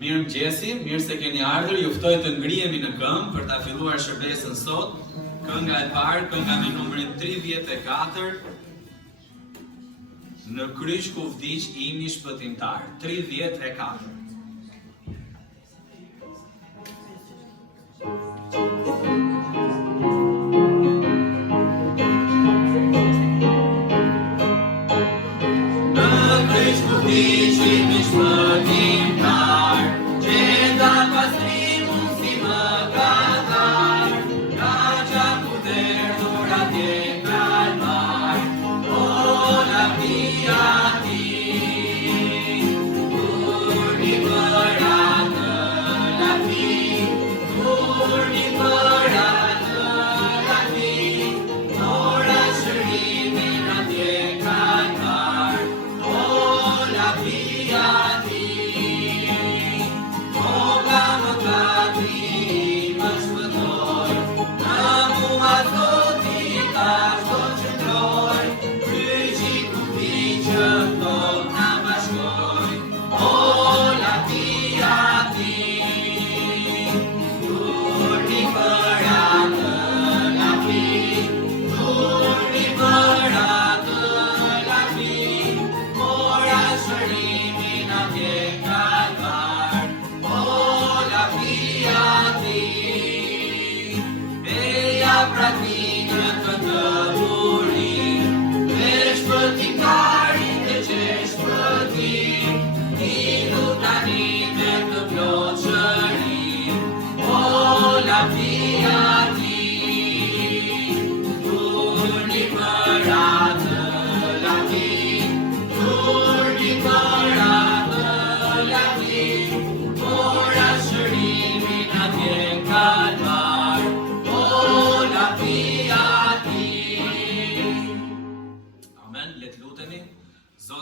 Mirëmëngjesi, mirë se keni ardhur. Ju ftoj të ngrihemi në këmbë për ta filluar shërbesën sot. Kënga e parë, kënga me numrin 34. Në kryq ku vdiq imi shpëtimtar. 34.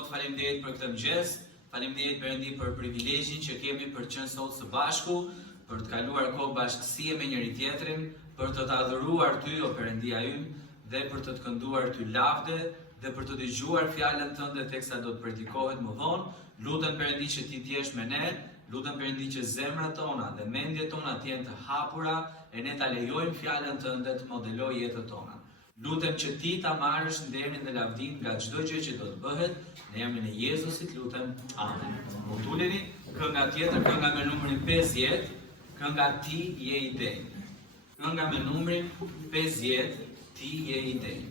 Faleminderit për këtë mëngjes, faleminderit Perëndi për privilegjin që kemi për të qenë sot së bashku, për të kaluar kohë bashkësie me njëri tjetrin, për të adhuruar Ty, o Perëndia ynë, dhe për të kënduar Ty lavde dhe për të dëgjuar fjalën Tënde teksa do të predikohet më vonë. Lutem Perëndi që Ti t'jesh me ne, lutem Perëndi që zemrat tona dhe mendjet tona të jenë të hapura e ne ta lejojmë fjalën Tënde të modelojë jetën tona. Lutem që Ti ta marrësh nderin dhe lavdin nga çdo gjë që do të bëhet, në emrin e Jezusit lutem. Amen. Mund t'uleni, kënga tjetër, kënga me numrin 50, kënga Ti je i denjë. Kënga me numrin 50, Ti je i denjë.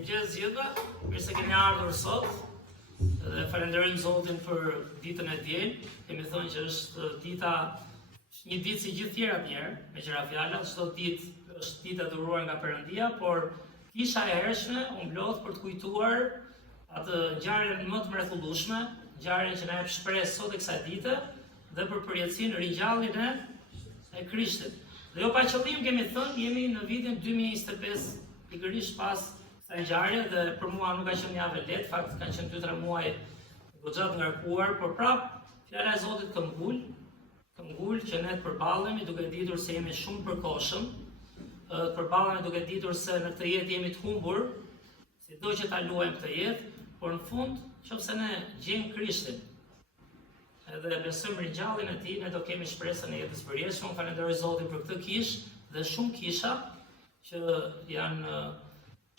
Mirëmëngjes gjithëve, mirë se keni ardhur sot. Dhe falenderojmë Zotin për ditën e diel. Kemi thënë që është dita, një ditë si gjithë tjerat njerë, me qëra fjallat, çdo ditë është ditë e dhuruar nga Perëndia, por kisha e hershme u mblodh për të kujtuar atë ngjarjen më të mrekullueshme, ngjarjen që na jep shpresë sot e kësaj dite dhe për përjetësinë ringjalljen e Krishtit. Dhe jo pa qëllim kemi thënë, jemi në vitin 2025, pikërisht pas kësaj ngjarje dhe për mua nuk ka qenë javë lehtë, fakt kanë qenë 2-3 muaj goxha të ngarkuar, por prap fjala e Zotit këmbgul që ne të përballemi duke ditur se jemi shumë përkohshëm, të përballemi duke ditur se në këtë jetë jemi të humbur, sido që ta luajmë këtë jetë, por në fund, nëse ne gjejmë Krishtin, edhe besojmë ringjalljen e tij, ne do kemi shpresën e jetës përjetshme. Unë falenderoj Zotin për këtë kishë dhe shumë kisha që janë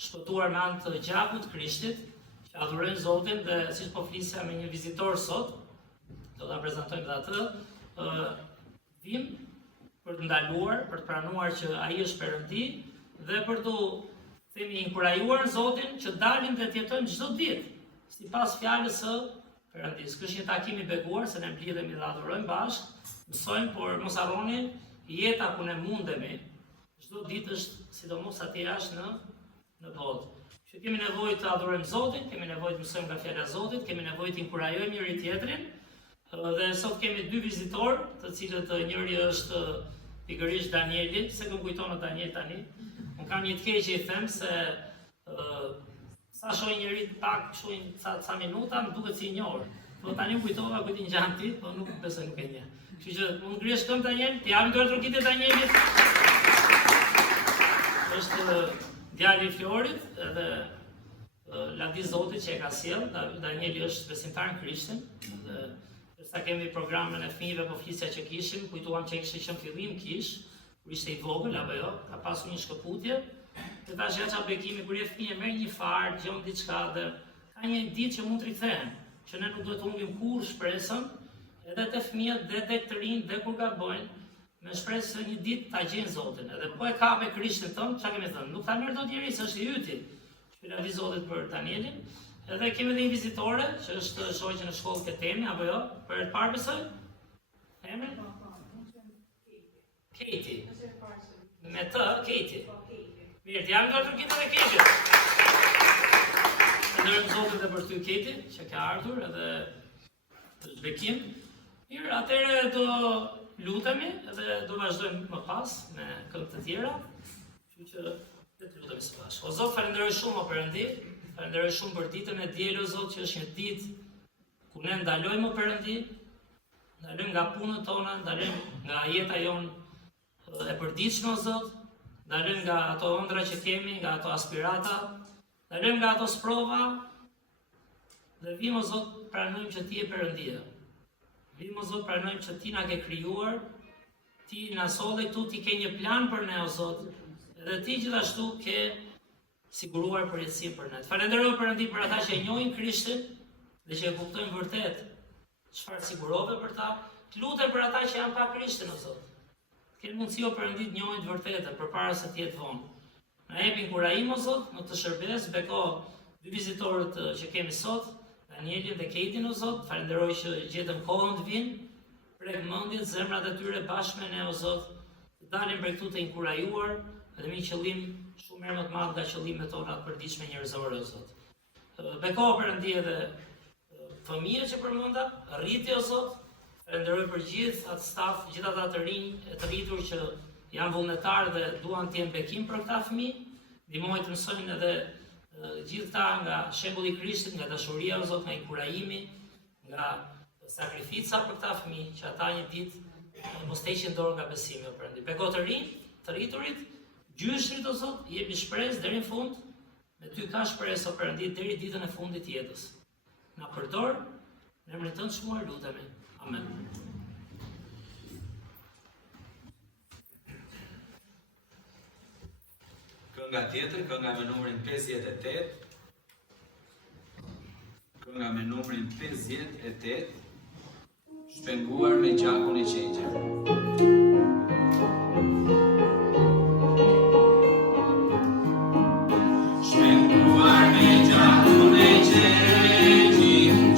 shpëtuar me anë të gjakut të Krishtit, që adhurojnë Zotin dhe siç po flisja me një vizitor sot, do ta prezantojmë dhe atë, vim për të ndaluar, për të pranuar që ai është Perëndi dhe për të themi inkurajuar Zotin që dalim dhe të jetojmë çdo ditë sipas fjalës së Perëndis. Ky është një takim i beguar se ne mblidhemi dhe adhurojmë bashkë, mësojmë, por mos harroni, jeta ku ne mundemi, çdo ditë është sidomos atje jashtë në botë. Që kemi nevojë të adhurojmë Zotin, kemi nevojë të mësojmë nga fjala e Zotit, kemi nevojë të inkurajojmë njëri tjetrin. Dhe sot kemi 2 vizitorë, të cilët njëri është pikërisht Danieli, se më kujton Daniel tani. Unë kam një të keq që i them se sa shoh njëri pak, shoh ca minuta, më duket si një orë. Po tani më kujtova ku ti ngjan ti, po nuk besoj nuk e njeh. Kështu që mund ngrihesh këmbë Daniel, ti japim dorë trokitën Danielit. Është djali i Florit edhe lavdi Zotit që e ka sjell. Danieli është besimtar në Krishtin. Dhe sa kemi programin e fëmijëve po flisja që kishim, kujtuam që kishte qenë fillim kish, kur ishte i vogël apo jo, ka pasur një shkëputje. Dhe tash ja çfarë bekimi kur je fëmijë merr një far, gjon diçka dhe ka një ditë që mund të rikthehen, që ne nuk duhet të humbim kurrë shpresën, edhe te fëmijët dhe tek të rinj dhe kur gabojnë, me shpresë se një ditë ta gjejnë Zotin. Edhe po e ka me Krishtin ton, çka kemi thënë, nuk ta merr dot njeri, se është i yti. Shpëlimi Zotit për Danielin. Edhe kemi edhe një vizitore, që është shoqja në shkollë këtë temi, apo jo? Për të parë besoj? Emri? Katie. Me të, Katie. Mirë, të jam dorë trokitën e Katie. Falenderojmë Zotin dhe për ty Katie, që ka ardhur edhe bekim. Mirë, atëherë do lutemi edhe do vazhdojmë më pas me këngë të tjera. Kështu që le të lutemi së bashku. O Zot, falenderoj shumë o Perëndi. Falenderoj shumë për ditën e diel o Zot, që është një ditë ku ne ndalojmë o Perëndi, ndalojmë nga punët tona, ndalojmë nga jeta jonë e përditshme o Zot, ndalojmë nga ato ëndra që kemi, nga ato aspirata, ndalojmë nga ato sprova, dhe vim o Zot, pranojmë që ti je Perëndia. Vim o Zot, pranojmë që ti na ke krijuar, ti na solli këtu, ti ke një plan për ne o Zot, edhe ti gjithashtu ke siguruar përjetësi për ne. Falenderoj Perëndi për ata që e njohin Krishtin dhe që e kuptojnë vërtet çfarë sigurove për ta. Të lutem për ata që janë pa Krishtin o Zot. Kenë mundësi o Perëndi të njohin të vërtetën përpara se të jetë vonë. Na jep inkurajim o Zot në këtë shërbes, beko 2 vizitorët që kemi sot, Danielin dhe Katien o Zot. Falenderoj që gjetëm kohën të vinë, prek mendjen, zemrat e tyre bashkë me ne o Zot, të dalim prej këtu të inkurajuar dhe me një qëllim shumë herë më të madh nga qëllimet tona të përditshme njerëzore o Zot. Beko Perëndi edhe fëmijët që përmenda, rriti o Zot. Falenderoj për gjithë atë staf, gjithë ata të rinj, të rritur që janë vullnetarë dhe duan të jenë bekim për këta fëmijë. Ndihmoj të mësojnë edhe gjithë ta nga shembulli i Krishtit, nga dashuria o Zot, nga inkurajimi, nga sakrifica për këta fëmijë, që ata një ditë mos të heqin dorë nga besimi o Perëndi. Beko të rinj, të rriturit, gjyshrit o Zot, jepi shpresë deri në fund, me ty ka shpresë o Perëndi deri ditën e fundit të jetës. Na përdor, në emrin tënd shmuar lutemi. Amen. Kënga tjetër, kënga me numrin 58. Kënga me numrin 58, shpenguar me gjakun e qenjër. Shpenguar me gjakun e qenjër,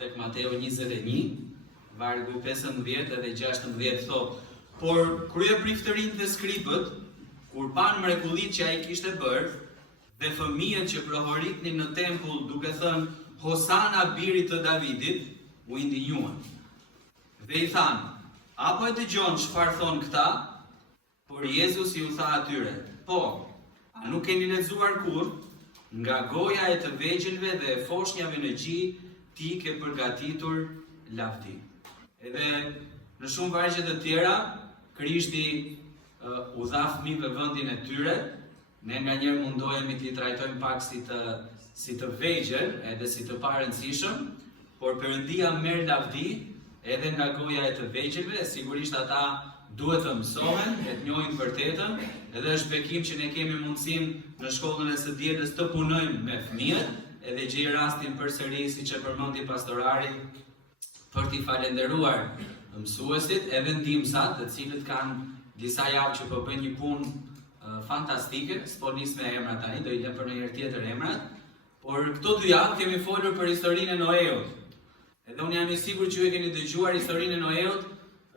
Tek Mateo 21, vargu 15 edhe 16 thot: Por kryepriftërinjtë dhe skripët, kur panë mrekullitë që ai kishte bërë, dhe fëmijët që prohoritnin në tempull duke thënë Hosana birit të Davidit, u indinjuan. Dhe i thanë: Apo e dëgjon çfarë thon këta? Por Jezus i u tha atyre: Po, a nuk keni lexuar kurrë? Nga goja e të vegjëlve dhe e foshnjave në gji, ti ke përgatitur lavdi. Edhe në shumë vargje të tjera, Krishti u dha fëmijëve vendin e tyre. Ne nganjëherë mundohemi t'i trajtojmë pak si të vegjël, edhe si të parëndësishëm, por Perëndia merr lavdi edhe nga goja e të vegjëlve. Sigurisht ata duhet të mësohen, të njohin vërtetën, edhe është bekim që ne kemi mundësinë në shkollën e së dielës të punojmë me fëmijët. Edhe gjej rastin përsëri, siç e përmendi pastorari, për t'i falenderuar mësuesit edhe ndihmësat, të cilët kanë disa javë që po bëjnë një punë fantastike. S'po nis me emrat tani, do i lëm për një herë tjetër emrat. Por këto 2 javë kemi folur për historinë e Noeut. Edhe unë jam i sigurt që ju e keni dëgjuar historinë e Noeut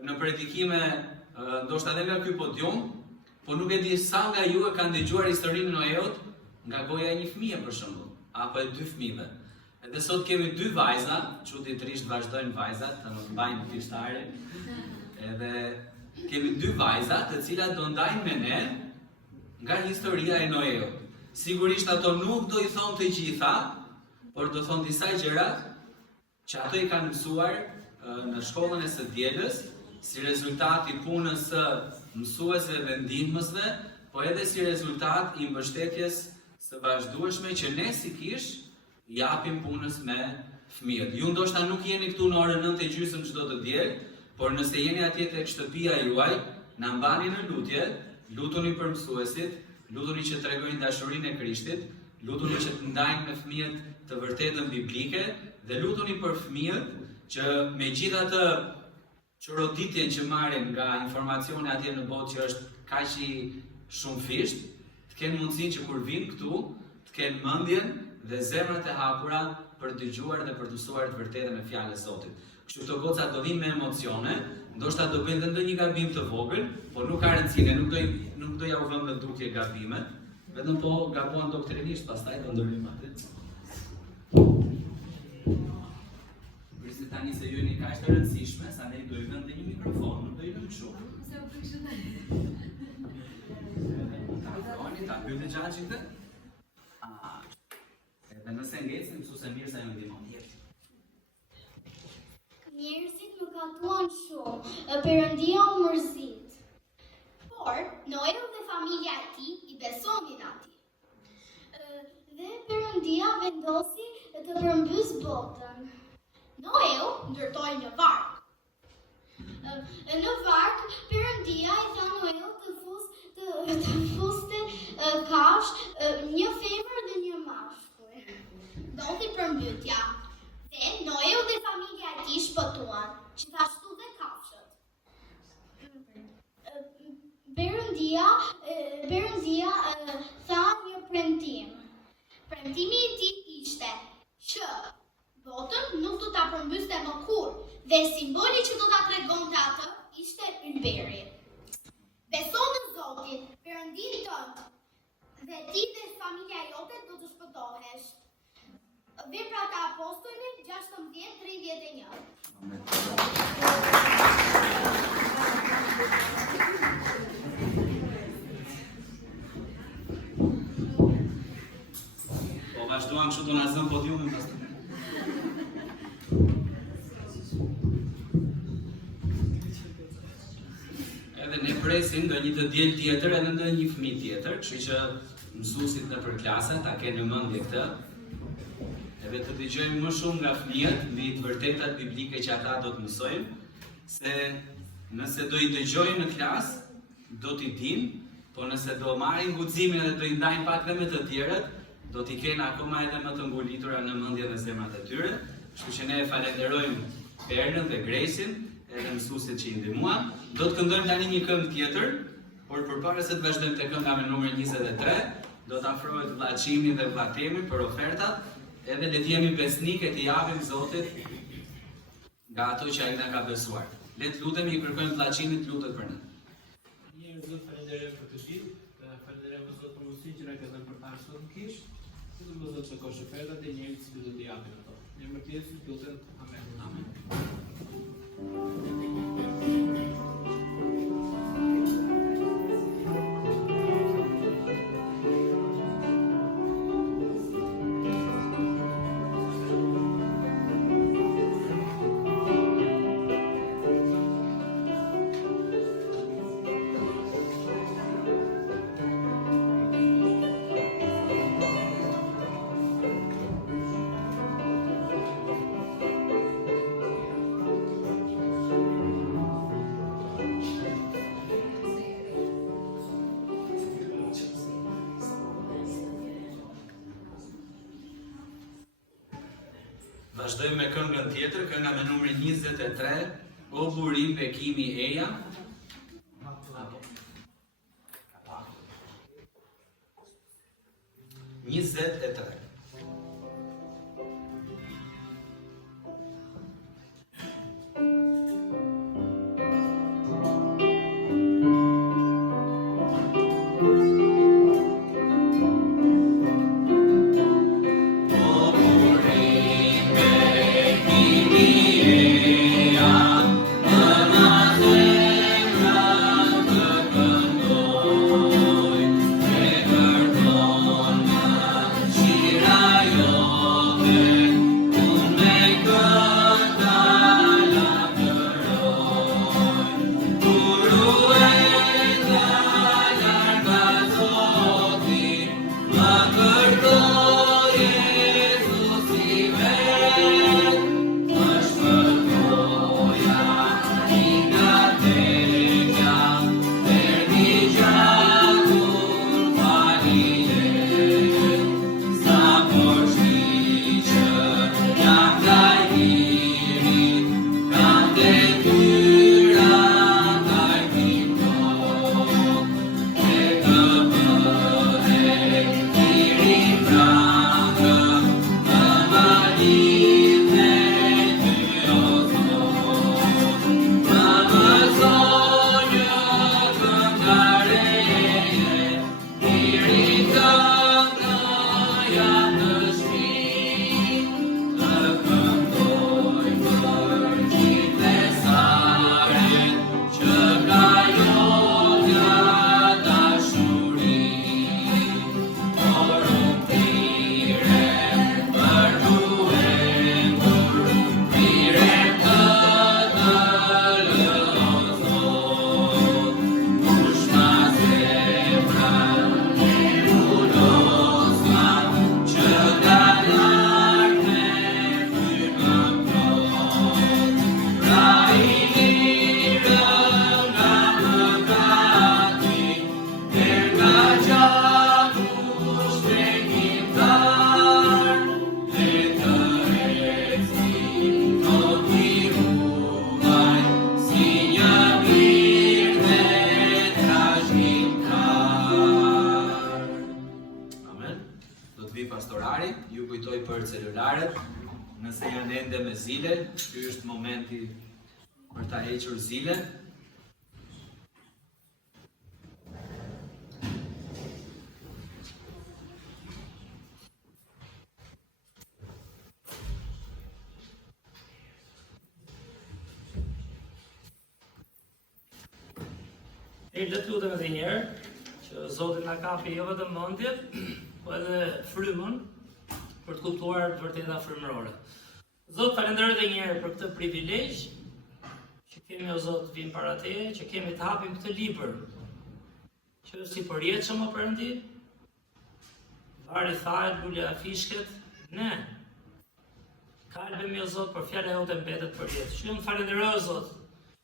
në predikime, ndoshta edhe nga ky podium, po nuk e di sa nga ju e kanë dëgjuar historinë e Noeut nga goja e një fëmije për shembull, apo e 2 fëmijëve. Edhe sot kemi 2 vajza, çuditërisht vazhdojnë vajzat të më mbajnë fishtarin. Edhe kemi 2 vajza të cilat do ndajnë me ne nga historia e Noeut. Sigurisht ato nuk do i thonë të gjitha, por do thonë disa gjëra që ato i kanë mësuar në shkollën e së dielës, si rezultat i punës së mësuesve dhe ndihmësve, po edhe si rezultat i mbështetjes së vazhdueshme që ne si kish japim punës me fëmijët. Ju ndoshta nuk jeni këtu në orën 9:30 çdo të diel, por nëse jeni atje tek shtëpia juaj, na mbani në lutje, lutuni për mësuesit, lutuni që tregojnë dashurinë e Krishtit, lutuni që të ndajnë me fëmijët të vërtetën biblike dhe lutuni për fëmijët që megjithatë çoroditjen që marrin nga informacione atje në botë që është kaq i shumëfisht, të kenë mundësinë që kur vinë këtu, të kenë mendjen dhe zemrat e hapura për të dëgjuar dhe për të mësuar të vërtetën e fjalës së Zotit. Kështu këto goca do vinë me emocione, ndoshta do bëjnë ndonjë gabim të vogël, por nuk ka rëndësi, nuk do ja u vëmë në dukje gabimet, vetëm po gabuan doktrinisht, pastaj do ndërhyjmë atë. Kurse tani se ju jeni kaq të rëndësishme, sa ne do i vëmë një mikrofon, nuk do i lëm kështu. Ta pyetje xhaxhin të? Edhe nëse ngecën, mësuese mirë sa ju ndihmon. Njerëzit më gatuan shumë, Perëndia u mërzit. Por, Noeu dhe familja e tij i besonin atij. Dhe Perëndia vendosi të përmbys botën. Noeu ndërtoi një varg. Në varg, Perëndia i tha Noeu të fuste kafsh një femër dhe një mashkull. Ndodhi përmbytja. Dhe Noeu dhe familja e tij shpëtuan, gjithashtu dhe kafshët. Perëndia tha një premtim. Premtimi i tij ishte që botën nuk do ta përmbyste më kurrë dhe simboli që do ta tregonte atë ishte ylberi. Beso në Zotin, Perëndin tënd, dhe ti dhe familja jote do të shpëtohesh. Veprat e Apostujve 16:31. Po vazhduam kështu do na zëm podiumin pastaj. Edhe ne presim ndonjë të diel tjetër edhe ndonjë fëmijë tjetër, kështu që mësuesit nëpër klase ta kenë në mendje këtë. Edhe të dëgjojmë më shumë nga fëmijët mbi të vërtetat biblike që ata do të mësojnë, se nëse do i dëgjojnë në klasë, do t'i dinë, po nëse do marrin guximin edhe do i ndajnë pak dhe me të tjerët, do t'i kenë akoma edhe më të ngulitura në mendje dhe zemrat e tyre. Kështu që ne falenderojmë Pernën dhe Gresin, edhe mësuesit që i ndihmuan. Do të këndojmë tani një këngë tjetër, por përpara se të vazhdojmë te kënga me numrin 23, do të afrohet vlla Çimi dhe vlla Temi për ofertat, edhe le të jemi besnik e të japim Zotit nga ato që ai na ka besuar. Le të lutemi, i kërkojmë vlla Çimit lutet për ne. Një Zot falenderojmë për këtë ditë, falenderojmë Zot për mundësinë që na ke dhënë për ta sot në kish. Lutem Zot të kosh ofertat e njerit që do t'i japim ato. Në emrin e Jezusit lutem. Amen. Amen. Vazhdojmë me këngën tjetër, kënga me numrin 23, O burim bekimi eja. Njëzet e tre. She nëse janë ende me zile, ky është momenti për ta hequr zilen. Le të lutem edhe një herë që Zoti na kapi jo vetëm mendjen, po edhe frymën për të kuptuar të vërteta frymërore. Zot, falenderoj edhe një herë për këtë privilegj që kemi o Zot vim para Teje, që kemi të hapim këtë libër që është i përjetshëm o Perëndi. Vari thahet, lulja e fishket, ne kalbemi o Zot për fjala jote mbetet përjetshme. Që unë falenderoj o Zot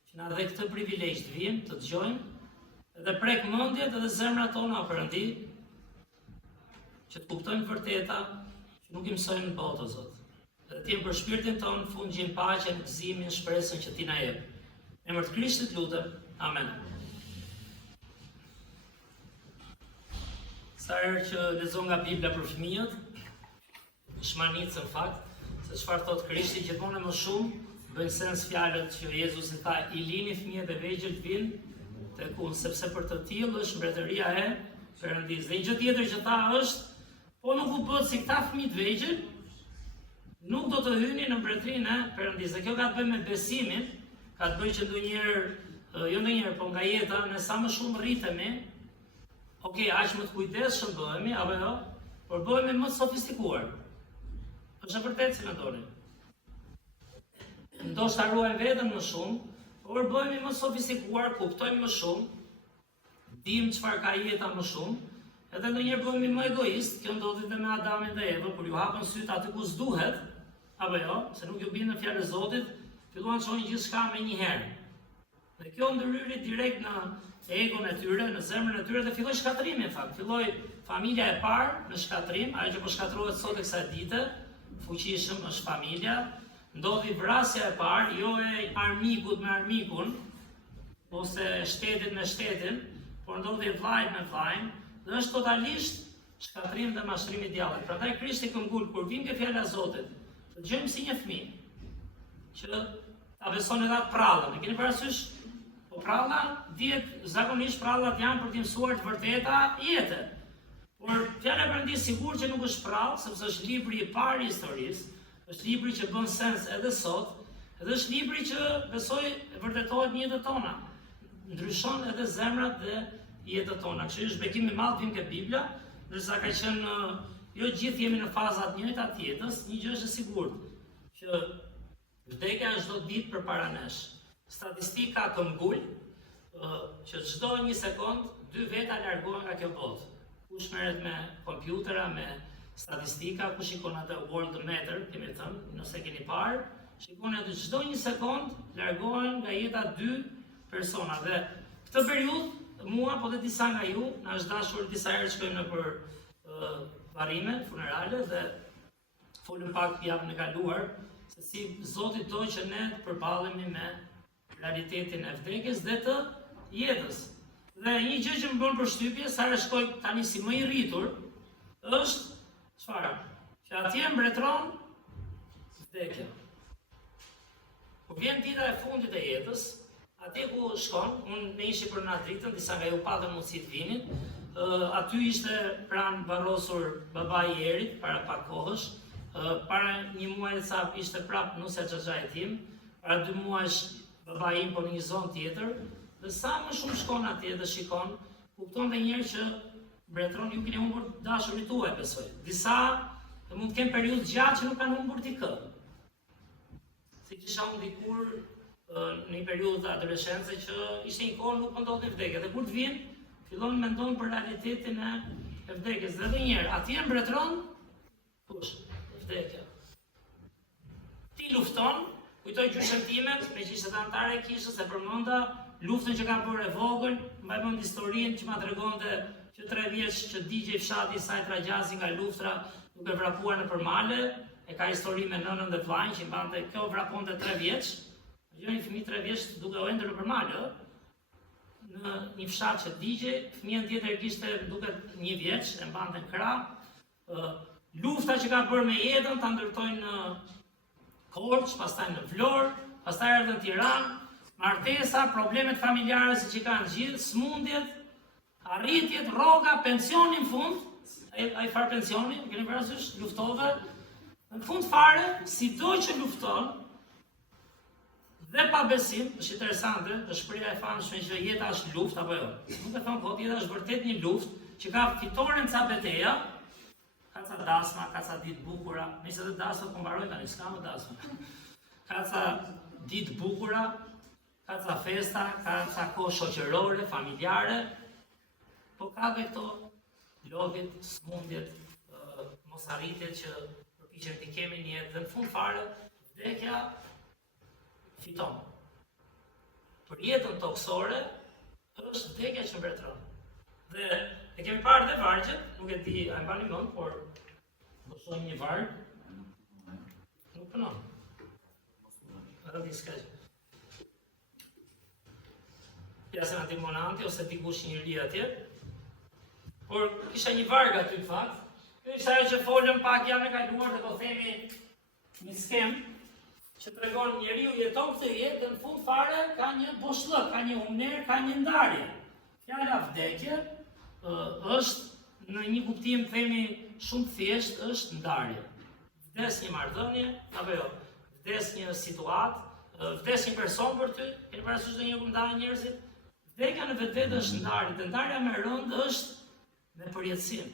që na dhe këtë privilegj të vim, të dëgjojmë, edhe prek mendjet edhe zemrat tona o Perëndi, që të kuptojmë vërteta që nuk i mësojmë në botë o Zot. Dhe të jemi për shpirtin tonë, fundgjin paqen, gëzimin, shpresën që ti na jep. Në emër të Krishtit lutem. Amen. Sa herë që lexoj nga Bibla për fëmijët, shmanicë në fakt, se çfarë thot Krishti gjithmonë më shumë, bëjnë sens fjalët që Jezusi tha, i lini fëmijët e vegjël të vinë tek unë, sepse për të tillë është mbretëria e Perëndis. Dhe një gjë tjetër që tha është, po nuk u bët si këta fëmijë të vegjël, nuk do të hyni në mbretërinë e Perëndis. Dhe kjo ka të bëjë me besimin, ka të bëjë që ndonjëherë, jo ndonjëherë, po nga jeta, ne sa më shumë rritemi, aq më të kujdesshëm bëhemi, apo jo, por bëhemi më të sofistikuar. Është e vërtetë si mendoni. Ndoshta ruajmë veten më shumë, por bëhemi më sofistikuar, kuptojmë më shumë, dim çfarë ka jeta më shumë, edhe ndonjëherë bëhemi më egoist. Kjo ndodhi edhe me Adamin dhe Evën, kur ju hapën syt aty ku s'duhet, apo jo, se nuk ju bindën fjalë e Zotit, filluan të shohin gjithçka me një herë. Dhe kjo ndryri direkt në egon e tyre, në zemrën e tyre, dhe filloi shkatrimi në fakt. Filloi familja e parë në shkatrim, ajo që po shkatrohet sot e kësaj dite, fuqishëm është familja. Ndodhi vrasja e parë, jo e armikut me armikun, ose shtetit me shtetin, por ndodhi vllajt me vllajin, dhe është totalisht shkatrim dhe mashtrim i djallit. Prandaj Krishti këmbgul, kur vim ke fjala e Zotit, të dëgjojmë si një fëmijë, që ta beson edhe atë prallën. E keni parasysh? Po pralla, dihet zakonisht prallat janë për të mësuar të vërteta jetë. Por fjala e Perëndis sigur që nuk është prallë, sepse është libri i parë i historisë. Është libri që bën sens edhe sot, edhe është libri që besoj e vërtetohet në jetën tona. Ndryshon edhe zemrat dhe jetën tona. Kështu është bekim i madh vim ke Bibla, ndërsa ka qenë jo gjithë jemi në fazat njëjta të jetës, një gjë është e sigurt, që vdekja është çdo ditë përpara nesh. Statistika këmbgul që çdo një sekond 2 veta largohen nga kjo botë. Kush merret me kompjutera, me statistika, ku shikon atë Worldometer, kemi thënë, nëse keni parë, shikoni atë çdo një sekond largohen nga jeta 2 persona. Dhe këtë periudhë mua, po dhe disa nga ju, na është dashur disa herë shkojmë në për varrime, funerale, dhe folëm pak javën e kaluar, se si Zoti do që ne të përballemi me realitetin e vdekjes dhe të jetës. Dhe një gjë që më bën përshtypje, sa herë shkoj tani si më i rritur, është çfarë? Që atje mbretëron vdekja. Kur vjen dita e fundit e jetës, atje ku shkon, unë ne ishi për natë dritën, disa nga ju patën mundësi të vinin, aty ishte pranë varrosur babai i Erit, para pak kohësh, para një muaj e ca ishte prapë nusja xhaxhai tim, para 2 muajsh babai im po në një zonë tjetër, dhe sa më shumë shkon atje dhe shikon, kupton dhe njerë që mbretëron, ju keni humbur dashurit tuaj, besoj. Disa mund të kenë periudhë gjatë që nuk kanë humbur ti kë. Si që isha unë dikur në një periudhë të adoleshencë që ishte një kohë nuk ndodhi vdekja. Dhe kur të vinë, fillon me ndonë për realitetin e vdekjes. Dhe edhe njerë, atje mbretëron, kush? Vdekja. Ti lufton, kujtoj gjyshen timet, me që ishte të antare e kishës e përmënda, luftën që kam bërë e vogël, mbaj mend historinë që ma tregonte që 3 vjeç që digjej fshati saj Tragjazi nga luftra duke vrapuar në përmale, e ka histori me nënën dhe vllajën që mbante kjo vraponte 3 vjeç, jo një fëmijë 3 vjeç duke u ender në përmale, në një fshat që digjej, fëmijën tjetër kishte duket 1 vjeç, e mbante në krah, lufta që ka bërë me jetën ta ndërtojnë Korç, pastaj në Vlorë, pastaj erdhën në Tiranë, martesa, problemet familjare siç i kanë gjithë, smundjet, arritjet, rroga, pensioni në fund, ai far pensioni, keni parasysh, luftove. Në fund fare, sido që lufton, dhe pa besim, është interesante, është shpreha e famshme që jeta është luftë apo jo. Nuk e thon kot, jeta është vërtet një luftë që ka fitoren ca betejë, ka ca dasma, ka ca ditë bukura, nëse të dasmat po mbarojnë tani, s'ka më dasma. Ka ca ditë bukura, ka ca festa, ka ca kohë shoqërore, familjare, po ka dhe këto lodhjet, smundjet, mosarritjet që përpiqem t'i kemi një jetë dhe në fund fare, vdekja fiton. Për jetën toksore është vdekja që mbretëron. Dhe e kemi parë dhe vargjet, nuk e di a e mbani mend, por do shohim një varg. Nuk punon. Edhe di s'ka gjë. Pjasën ati monanti ose dikush njëri atje. Por kisha një varg aty në fakt. Kjo ishte ajo që folëm pak janë e kaluar dhe po themi një skem që tregon njeriu jeton këtë jetë dhe në fund fare ka një boshllëk, ka një humner, ka një ndarje. Fjala vdekje është në një kuptim themi shumë thjesht është ndarje. Vdes një marrëdhënie apo jo? Vdes një situatë, vdes një person për ty, keni parasysh se një ndarje njerëzit? Vdekja në vetvete është ndarje, dhe ndarja më rëndë është me përjetësim.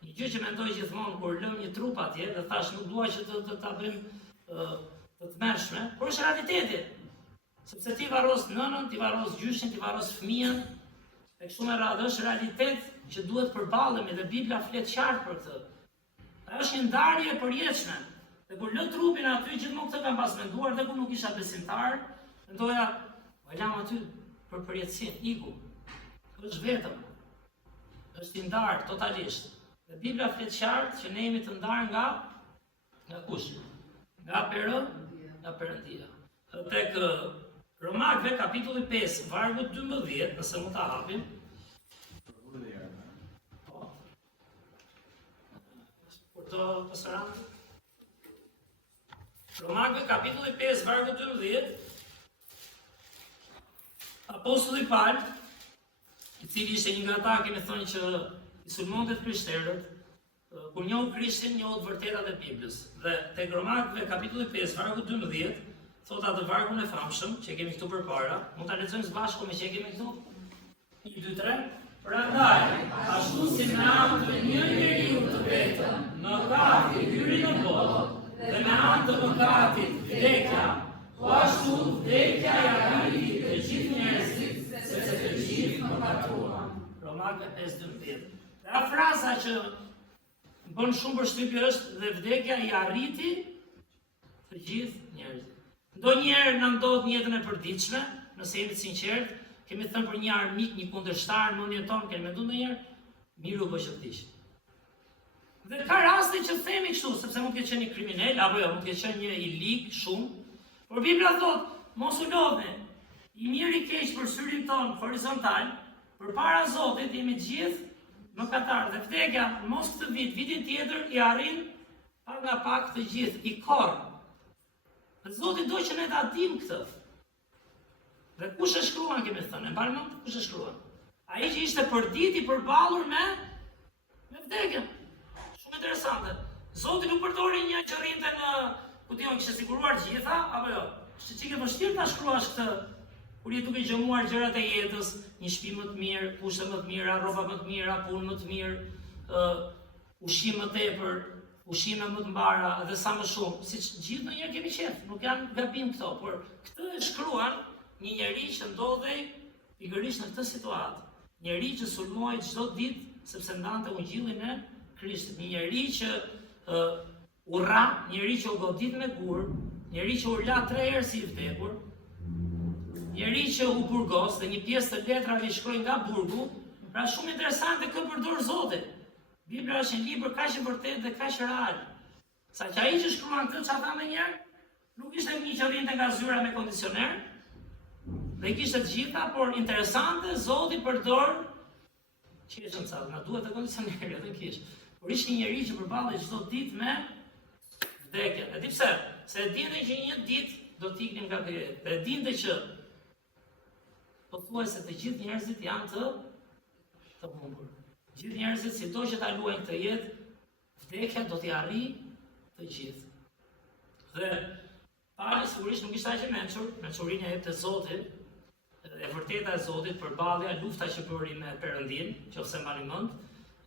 Një gjë që mendoj gjithmonë kur lëm një trup atje dhe thash nuk dua që të ta bëjmë të tmerrshme, por është realiteti. Sepse ti varros nënën, ti varros gjyshin, ti varros fëmijën, e kështu me radhë është realitet që duhet përballemi dhe Bibla flet qartë për këtë. Ajo është një ndarje e përjetshme. Dhe kur lë trupin aty gjithmonë këtë kam pas menduar dhe kur nuk isha besimtar, mendoja, "Po lam aty për përjetësim, iku." Është vetëm. Është i ndarë totalisht. Dhe Bibla flet qartë që ne jemi të ndarë nga kush? Nga Perëndia. Tek Romakëve kapitulli 5, vargu 12, nëse mund ta hapim. Po. Por të pasarant. Romakëve kapitulli 5, vargu 12. Apostulli Paul, i cili ishte një nga ata kemi thënë që i sulmonte krishterët, kur njohu Krishtin, njohu të vërtetat e Biblës. Dhe tek Romakëve kapitulli 5, vargu 12, thot atë vargun e famshëm që kemi këtu përpara, mund ta lexojmë së bashku me që e kemi këtu. 1, 2, 3. Prandaj, ashtu si me anë të një njeriu të vetëm, mëkati hyri në botë, dhe me anë të mëkatit vdekja, po ashtu vdekja ja arriti të gjithë njerëzit, sepse të gjithë mëkatuan. Romakëve 5:12. Dhe fraza që bën shumë përshtypje është dhe vdekja i arriti të gjithë njerëzit. Ndonjëherë na ndodh në jetën e përditshme, nëse jemi të sinqert, kemi thënë për një armik, një kundërshtar në mendjen tonë, kemi menduar ndonjëherë, miru po që vdiq. Dhe ka raste që themi kështu, sepse mund të ketë qenë një kriminal apo jo, mund të ketë qenë një i lig shumë, por Bibla thotë, mos u lodhni. I mirë i keq për syrin ton horizontal, përpara Zotit jemi gjithë mëkatarë dhe vdekja mos këtë vit, vitin tjetër i arrin pak nga pak të gjithë, i korr. Dhe Zoti do që ne ta dim këtë. Dhe kush e shkruan kemi thënë, e mbani mend kush e shkruan? Ai që ishte përdit i përballur me vdekjen. Shumë interesante. Zoti nuk përdori një që rrinte në, ku diun, kishte siguruar gjitha apo jo? Është çike vështirë ta shkruash këtë. Kur je duke gjëmuar gjërat e jetës, një shtëpi më të mirë, kushte më të mira, rroba më të mira, punë më të mirë, ushqim më tepër, ushqime më të mbara dhe sa më shumë, siç gjithë ndonjëherë kemi qenë, nuk janë gabim këto, por këtë e shkruan një njerëz që ndodhej pikërisht në këtë situatë, njerëz që sulmoi çdo ditë sepse ndante ungjillin e Krishtit, një njerëz që urra, njerëz që u godit me gur, njerëz që u la 3 herë si i vdekur, njerëz që u burgos dhe një pjesë të letrave i shkroi nga burgu, pra shumë interesante kë përdor Zoti. Bibla është një libër kaq i vërtetë dhe kaq real. Sa që ai që shkruan këtë çfarë tha ndonjëherë, nuk ishte një që rrinte nga zyra me kondicioner, dhe kishte të gjitha, por interesante, Zoti përdor qeshën sa, na duhet të kondicioneri edhe kish. Por ishte një njerëz që përballej çdo ditë me vdekjen. E di pse? se e dinte që një ditë do t'iknim nga kjo jetë. Dhe e dinte që pothuajse të gjithë njerëzit janë të humbur. Gjithë njerëzit, sido që ta luajnë këtë jetë, vdekja do t'i arrijë të gjithë. Dhe Pali sigurisht nuk ishte aq i mençur, mençurinë e jep te Zoti, e vërteta e Zotit, përballja, lufta që bëri me Perëndin, nëse mbani mend,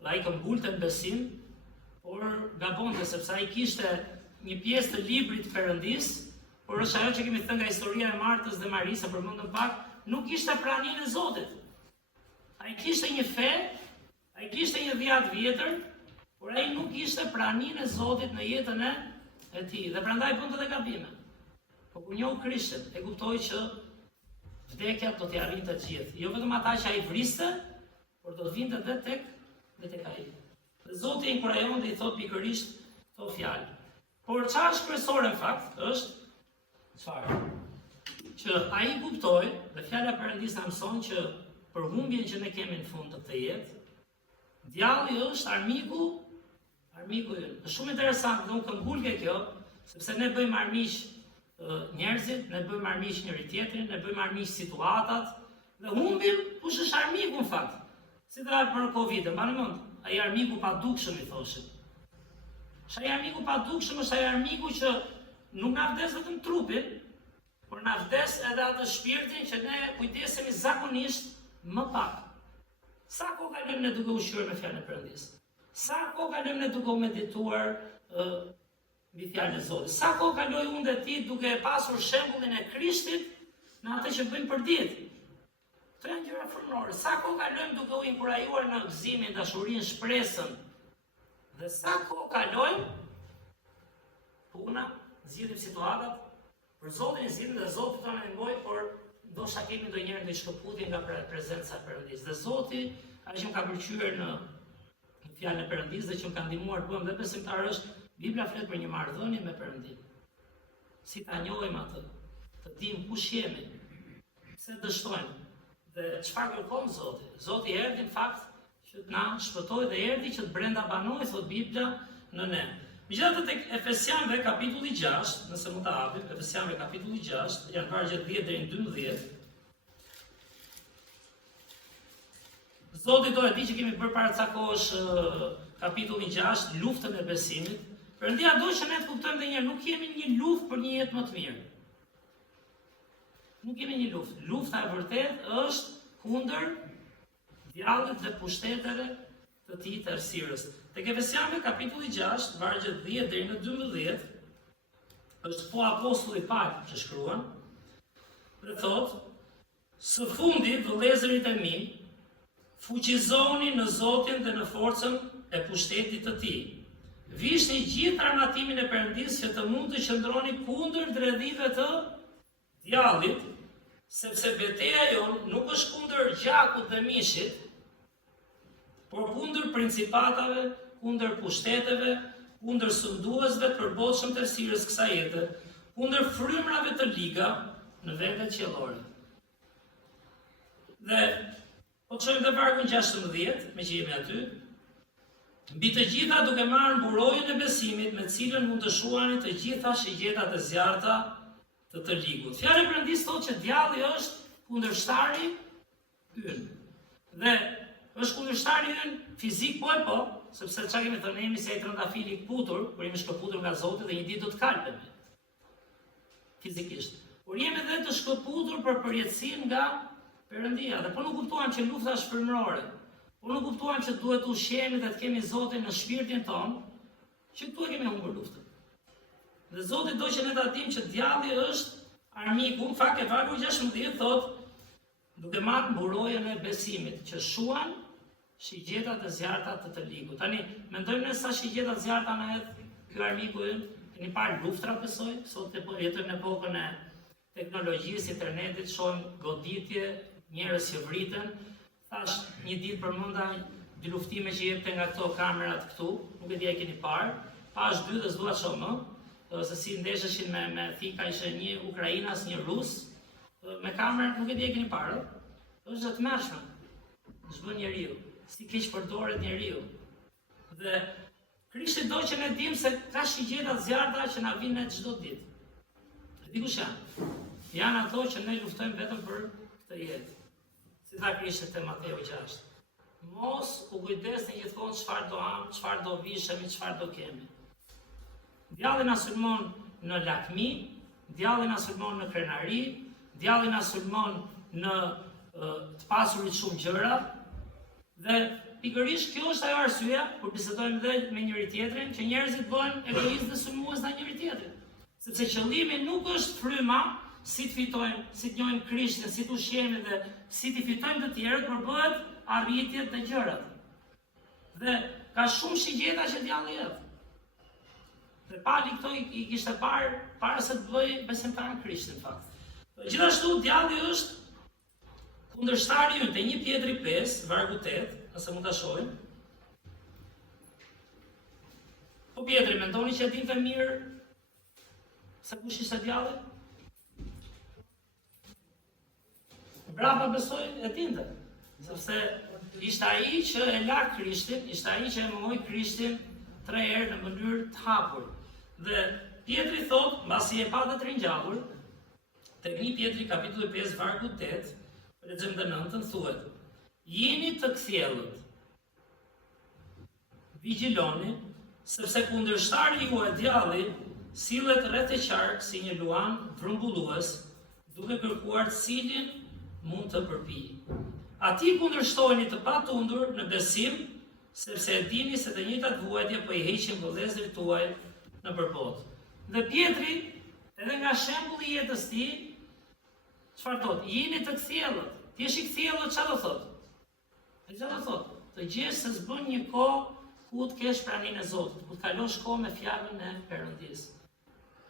dhe ai këmbulte në besim, por gabonte sepse ai kishte një pjesë të librit të Perëndis, por është ajo që kemi thënë nga historia e Martës dhe Marisë, përmendëm pak, nuk kishte praninë e Zotit. Ai kishte një fe, ai kishte një dhjetë vjetër, por ai nuk kishte praninë e Zotit në jetën e tij, dhe prandaj bënte edhe gabime. Po kur njohu Krishtin, e kuptoi që vdekja do t'i arrinte të gjithë. Jo vetëm ata që ai vriste, por do të vinte edhe tek ai. Dhe Zoti e inkurajon dhe i thot pikërisht këto fjalë. Por çfarë është kryesore në fakt, është çfarë? Që ai kuptoi, dhe fjala e Perëndis na mëson që për humbjen që ne kemi në fund të këtij jetë, djalli është armiku ynë. Është shumë interesant, do të ngulge kjo, sepse ne bëjmë armiq njerëzit, ne bëjmë armiq njëri tjetrin, ne bëjmë armiq situatat, dhe humbim kush është armiku në fakt. Si të për Covid, mbani mend, ai armiku pa dukshëm i thoshin. Ai armiku pa dukshëm është ai armiku që nuk na vdes vetëm trupin, por na vdes edhe atë shpirtin që ne kujdesemi zakonisht më pak. Sa kohë kalojmë ne duke ushqyer me fjalën e Perëndis? Sa kohë kalojmë ne duke u medituar mbi fjalën e Zotit? Sa kohë kaloj unë dhe ti duke pasur shembullin e Krishtit në atë që bëjmë për ditë? Këto janë gjëra frymërore. Sa kohë kalojmë duke u inkurajuar në gëzimin, dashurinë, shpresën? Dhe sa kohë kalojmë puna, zgjidhim situatat, për Zotin zgjidhim dhe Zoti ta na ndihmoj, por ndoshta kemi ndonjëherë një shkëputje nga prezenca e Perëndis. Dhe Zoti, ai që më ka pëlqyer në fjalën e Perëndis dhe që më ka ndihmuar të bëhem dhe besimtar është, Bibla flet për një marrëdhënie me Perëndin. Si ta njohim atë, të dim kush jemi, pse dështojmë dhe çfarë kërkon Zoti. Zoti erdhi në fakt që na shpëtoi dhe erdhi që të brenda banoj, thot Bibla, në ne. Megjithatë tek Efesianëve kapitulli 6, nëse mund ta hapim, Efesianëve kapitulli 6, janë vargjet 10 deri në 12. Zoti do e di që kemi bërë para ca kohësh kapitullin 6, luftën e besimit. Perëndia do që ne të kuptojmë edhe një herë, nuk kemi një luftë për një jetë më të mirë. Nuk kemi një luftë. Lufta e vërtetë është kundër djallit dhe pushteteve të tij të errësirës. Tek Efesianëve kapitulli 6, vargjet 10 deri në 12, është po apostulli Paul që shkruan, dhe thotë: "Së fundi, vëllezërit e mi, fuqizoni në Zotin dhe në forcën e pushtetit të tij. Vishni gjithë armatimin e Perëndis që të mund të qëndroni kundër dredhive të djallit, sepse betejë jonë nuk është kundër gjakut dhe mishit, por kundër principatave, kundër pushteteve, kundër sunduesve të përbotshëm të errësirës kësaj jete, kundër frymrave të liga në vendet qiellore." Dhe po çojmë te vargu 16, me që jemi aty. "Mbi të gjitha duke marrë mburojën e besimit, me cilën mund të shuani të gjitha shigjetat e zjarta të ligut." Fjala e Perëndis thotë që djalli është kundërshtari ynë. Dhe është kundërshtari ynë fizik, po, sepse çka kemi thënë, jemi si ai trëndafili i kputur, kur jemi shkëputur nga Zoti dhe një ditë do të kalpemi. Fizikisht. Por jemi edhe të shkëputur për përjetësinë nga Perëndia. Dhe po nuk kuptuam që lufta është frymërore. Po nuk kuptuam që duhet të ushqehemi dhe të kemi Zotin në shpirtin tonë, që këtu e kemi humbur luftën. Dhe Zoti do që ne ta dimë që djalli është armiku. Në fakt e vargu 16 thotë: "Duke marrë mburojën e besimit, që shuan shigjetat e zjarta të ligut." Tani, mendojmë ne sa shigjeta zjarta na hedh ky armiku ynë. Keni parë luftra, besoj, sot jetojmë në epokën e teknologjisë, internetit, shohim goditje, njerëz që vriten. Thash një ditë përmenda dy luftime që jepte nga këto kamerat këtu, nuk e di a keni parë. Pash dy dhe s'dua të shoh më, se si ndesheshin me thika, ishte një ukrainas, një rus, me kamerë, nuk e di a keni parë. Është të tmerrshme. Ç'bën njeriu, si keq përdoret njeriu. Dhe Krishti do që ne dimë se ka shigjeta zjarta që na vinë çdo ditë. Dhe dikush janë? Janë ato që ne luftojmë vetëm për këtë jetë. Si tha Krishti te Mateu 6. Mos u kujdesni gjithmonë çfarë do ham, çfarë do vishemi, çfarë do kemi. Djalli na sulmon në lakmi, djalli na sulmon në krenari, djalli na sulmon në të pasurit shumë gjëra, dhe pikërisht kjo është ajo arsyeja kur bisedojmë dhe me njëri tjetrin që njerëzit bëhen egoistë dhe sulmues ndaj njëri tjetrit. Sepse qëllimi nuk është fryma si të fitojmë, si të njohim Krishtin, si të ushqemi dhe si të fitojmë të tjerët, por bëhet arritjet dhe gjërat. Dhe ka shumë shigjeta që djalli jep. Dhe pali këto i kishte parë para se të bëj besimtar në Krishtin fakt. Gjithashtu djalli është kundërshtari ynë te 1 Pjetri 5, vargu 8, nëse mund ta shohim. Po Pjetri, mendoni që e dinte mirë se kush ishte djalli? Brapa besoj e dinte, sepse ishte ai që e la Krishtin, ishte ai që e mohoi Krishtin 3 herë në mënyrë të hapur. Dhe Pjetri thot, mbasi e pa të ringjallur, tek 1 Pjetri kapitulli 5 vargu 8, lexojmë dhe 9, thuhet: Jeni të kthjellët. Vigjiloni, sepse kundërshtari juaj djalli sillet rreth e qark si një luan vrumbullues, duke kërkuar cilin mund të përpijë. Ati kundërshtoheni të patundur në besim, sepse e dini se të njëjtat vuajtje po i heqin vëllezërit tuaj në përbot. Dhe Pjetri, edhe nga shembulli i jetës tij, çfarë thot? Jeni të kthjellët. Ti je i kthjellët, çfarë do thot? Çfarë do thot? Të gjesh se s'bën një kohë ku të kesh praninë e Zotit, ku të kalosh kohë me fjalën e Perëndis.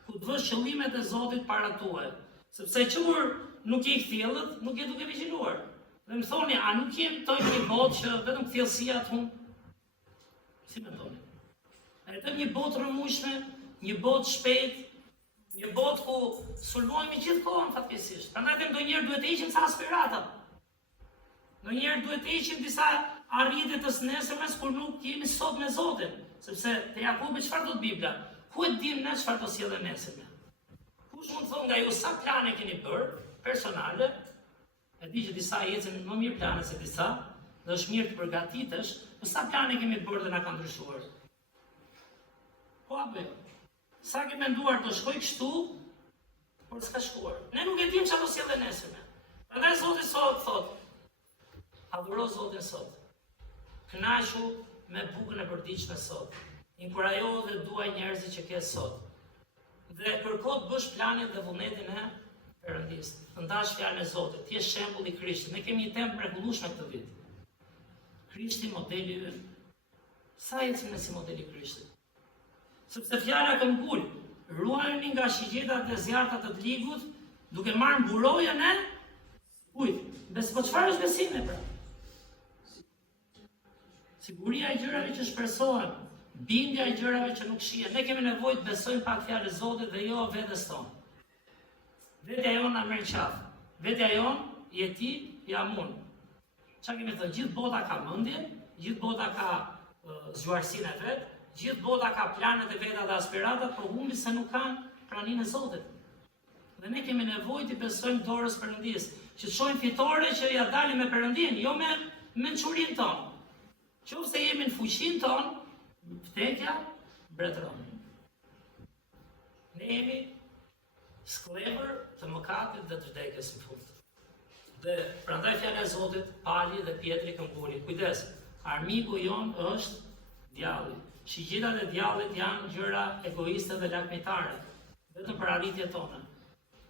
Ku të vësh qëllimet e Zotit para tuaj. Sepse kur nuk je i kthjellët, nuk je duke vigjiluar. Dhe më thoni, a nuk jetojmë një botë që vetëm kthjellësia të humbë? Si mendoni? A jetojmë një botë rrëmujshme, një botë shpejt, një botë ku sulmohemi gjithkohën fatkeqësisht. Prandaj ndonjëherë duhet të heqim ca aspirata. Ndonjëherë duhet të heqim disa arritje të nesërmes kur nuk jemi sot me Zotin, sepse te Jakubi çfarë thot Bibla? Ku e dim ne çfarë do sjellë nesërme? Kush mund të thonë nga ju sa plane keni bërë personale? E di që disa ecën më mirë plane se disa, dhe është mirë të përgatitesh, por sa plane kemi bërë dhe na ka ndryshuar? Po apo jo? Sa ke menduar të shkoj kështu, por s'ka shkuar. Ne nuk e dim çfarë do sjellë nesërme. Prandaj Zoti sot thot: adhuro Zotin sot. Kënaqu me bukën e përditshme sot. Inkurajo dhe duaj njerëzit që ke sot. Dhe kërko të bësh planet dhe vullnetin e Perëndis, të ndash fjalën e Zotit, ti je shembull i Krishtit. Ne kemi një temë mrekullueshme këtë vit. Krishti modeli ynë. Sa ecim ne si modeli i Krishtit? Sepse fjala këmbul, ruajeni nga shigjetat e zjarrta të ligut, duke marrë mburojën e kujt? Po çfarë është besimi pra? Siguria e gjërave që shpresohen, bindja e gjërave që nuk shihen. Ne kemi nevojë të besojmë pak fjalën e Zotit dhe jo vetes tonë. Vetja jonë na merr qafë. Vetja jonë je ti, jam unë. Çfarë kemi thënë? Gjithë bota ka mendje, gjithë bota ka zgjuarsinë e vet, gjithë bota ka planet e veta dhe aspiratat, por humbi se nuk kanë praninë e Zotit. Dhe ne kemi nevojë të besojmë dorës Perëndis, që të shohim fitore që ja dalim me Perëndin, jo me mençurinë tonë. Qofse jemi në fuqinë tonë, vdekja mbretëron. Ne jemi sklever të mëkatit dhe të vdekjes në fund. Dhe prandaj fjala e Zotit, Pali dhe Pjetri këmbulin. Kujdes, armiku jon është djalli. Shigjetat e djallit janë gjëra egoiste dhe lakmitare, vetëm për arritjet tona.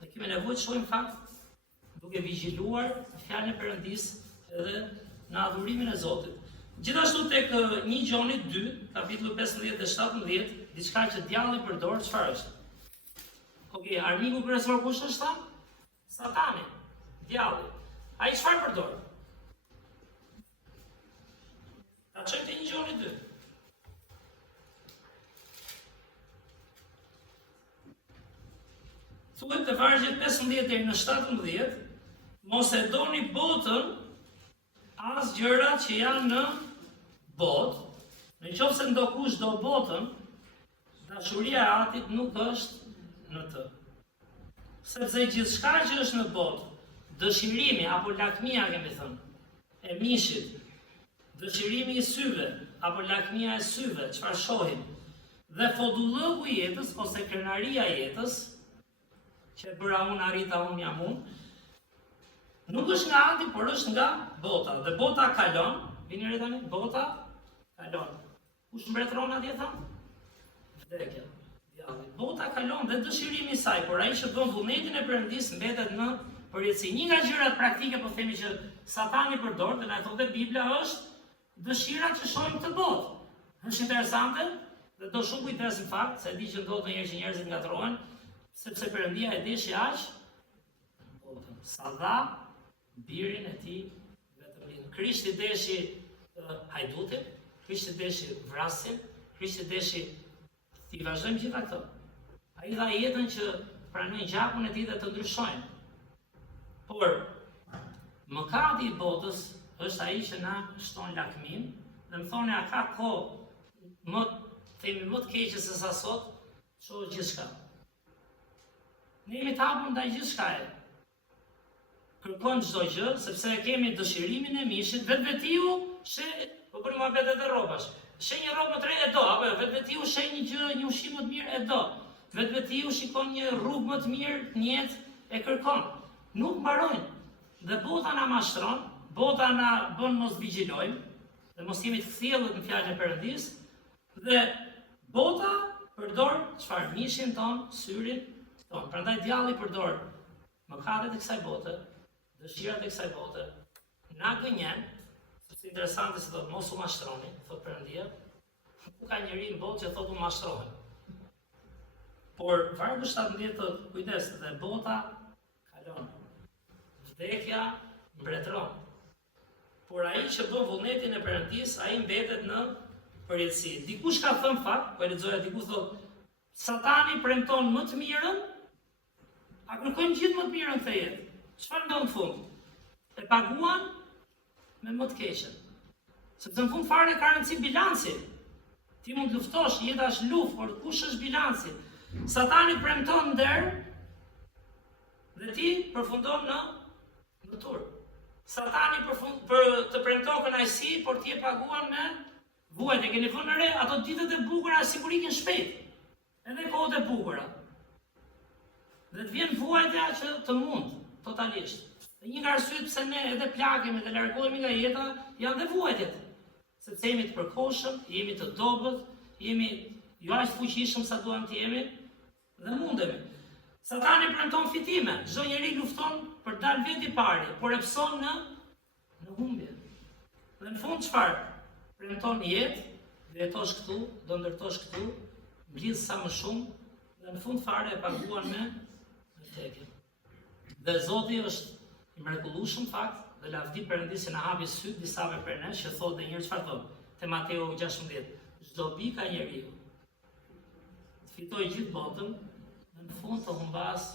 Ne kemi nevojë të shohim fakt duke vigjiluar fjalën e Perëndis edhe në adhurimin e Zotit. Gjithashtu tek 1 Gjoni 2, kapitulli 15 dhe 17, diçka që djalli përdor, çfarë është? Okej, armiku kryesor kush është ta? Satani, djalli. Ai çfarë përdor? Ta çojmë te 1 Gjoni 2. Thuhet te vargjet 15 deri në 17, mos e doni botën as gjërat që janë në botë. Nëse ndokush do botën, dashuria e Atit nuk është në të. Sepse gjithçka që është në botë, dëshirimi apo lakmia kemi thënë, e mishit, dëshirimi i syve apo lakmia e syve, çfarë shohim, dhe fodullëku i jetës ose krenaria e jetës, që e bëra unë, arrita unë, jam unë, nuk është nga ati, por është nga bota. Dhe bota kalon, vini re tani, bota kalon. Kush mbretëron atje thamë? Vdekja. Bota kalon dhe dëshirimi i saj, por ai që bën vullnetin e Perëndis mbetet në përjetësi. Një nga gjërat praktike, po themi që Satani përdor, dhe na thotë Bibla, është dëshira që shohim këtë botë. Është interesante dhe do shumë kujdes në fakt, se di që ndodh ndonjëherë që njerëzit ngatrohen, sepse Perëndia e deshi aq sa dha birin e tij vetëm lind. Krishti deshi hajdutin, Krishti deshi vrasin, Krishti deshi ti vazhdojmë gjitha këto. Ai dha jetën që pranojnë gjakun e tij dhe të ndryshojnë. Por mëkati i botës është ai që na shton lakmin, dhe më thoni, a ka kohë më të keqe se sa sot, shoh gjithçka. Ne jemi të hapur ndaj gjithçkaje. Kërkojmë çdo gjë, sepse kemi dëshirimin e mishit, vetvetiu po bëni muhabet edhe rrobash. Sheh një rrobë më të re e do, apo vetvetiu sheh një gjë, një ushqim më të mirë e do. Vetvetiu shikon një rrugë më të mirë në jetë e kërkon. Nuk mbarojnë. Dhe bota na mashtron, bota na bën mos vigjilojmë, dhe mos jemi të kthjellët në fjalën e Perëndis, dhe bota përdor çfarë? Mishin ton, syrin ton. Prandaj djalli përdor mëkatet e kësaj bote, dëshirat e kësaj bote, na gënjen, sepse interesante se thotë mos u mashtroni, thotë Perëndia. Ku ka njëri në botë që thotë u mashtrohen. Por vargu 17 thotë kujdes, dhe bota kalon. Vdekja mbretëron. Por ai që bën vullnetin e Perëndis, ai mbetet në përjetësi. Dikush ka thënë fakt, po e lexoja diku thotë, Satani premton më të mirën, a kërkojnë gjithë më të mirën këtë jetë. Çfarë ndodh në fund? E paguan me më të keqen. Sepse në fund fare ka rëndësi bilanci. Ti mund të luftosh, jeta është luftë, por kush është bilanci? Satani premton nder dhe ti përfundon në turp. Satani të premton kënaqësi, por ti e paguan me vuajtje. Keni vënë re ato ditët e bukura sikur ikin shpejt. Edhe kohët e bukura. Dhe të vjen vuajtja që të mund, totalisht. Dhe një nga arsyet pse ne edhe plakemi dhe largohemi nga jeta, janë dhe vuajtjet. Sepse jemi të përkohshëm, jemi të dobët, jemi jo aq fuqishëm sa duam të jemi, dhe mundemi. Satani premton fitime, çdo njeri lufton për dalë vetë i pari, por e pson në humbje. Dhe në fund çfarë? Premton jetë, do jetosh këtu, do ndërtosh këtu, mblidh sa më shumë, dhe në fund fare e paguan me vdekjen. Dhe Zoti është i mrekullueshëm fakt, dhe lavdi Perëndis na hapi syt disave për ne, që thotë dhe njërë çfarë thotë? Te Mateu 16, çdo bika njeriu të fitoj gjithë botën, dhe në fund të humbas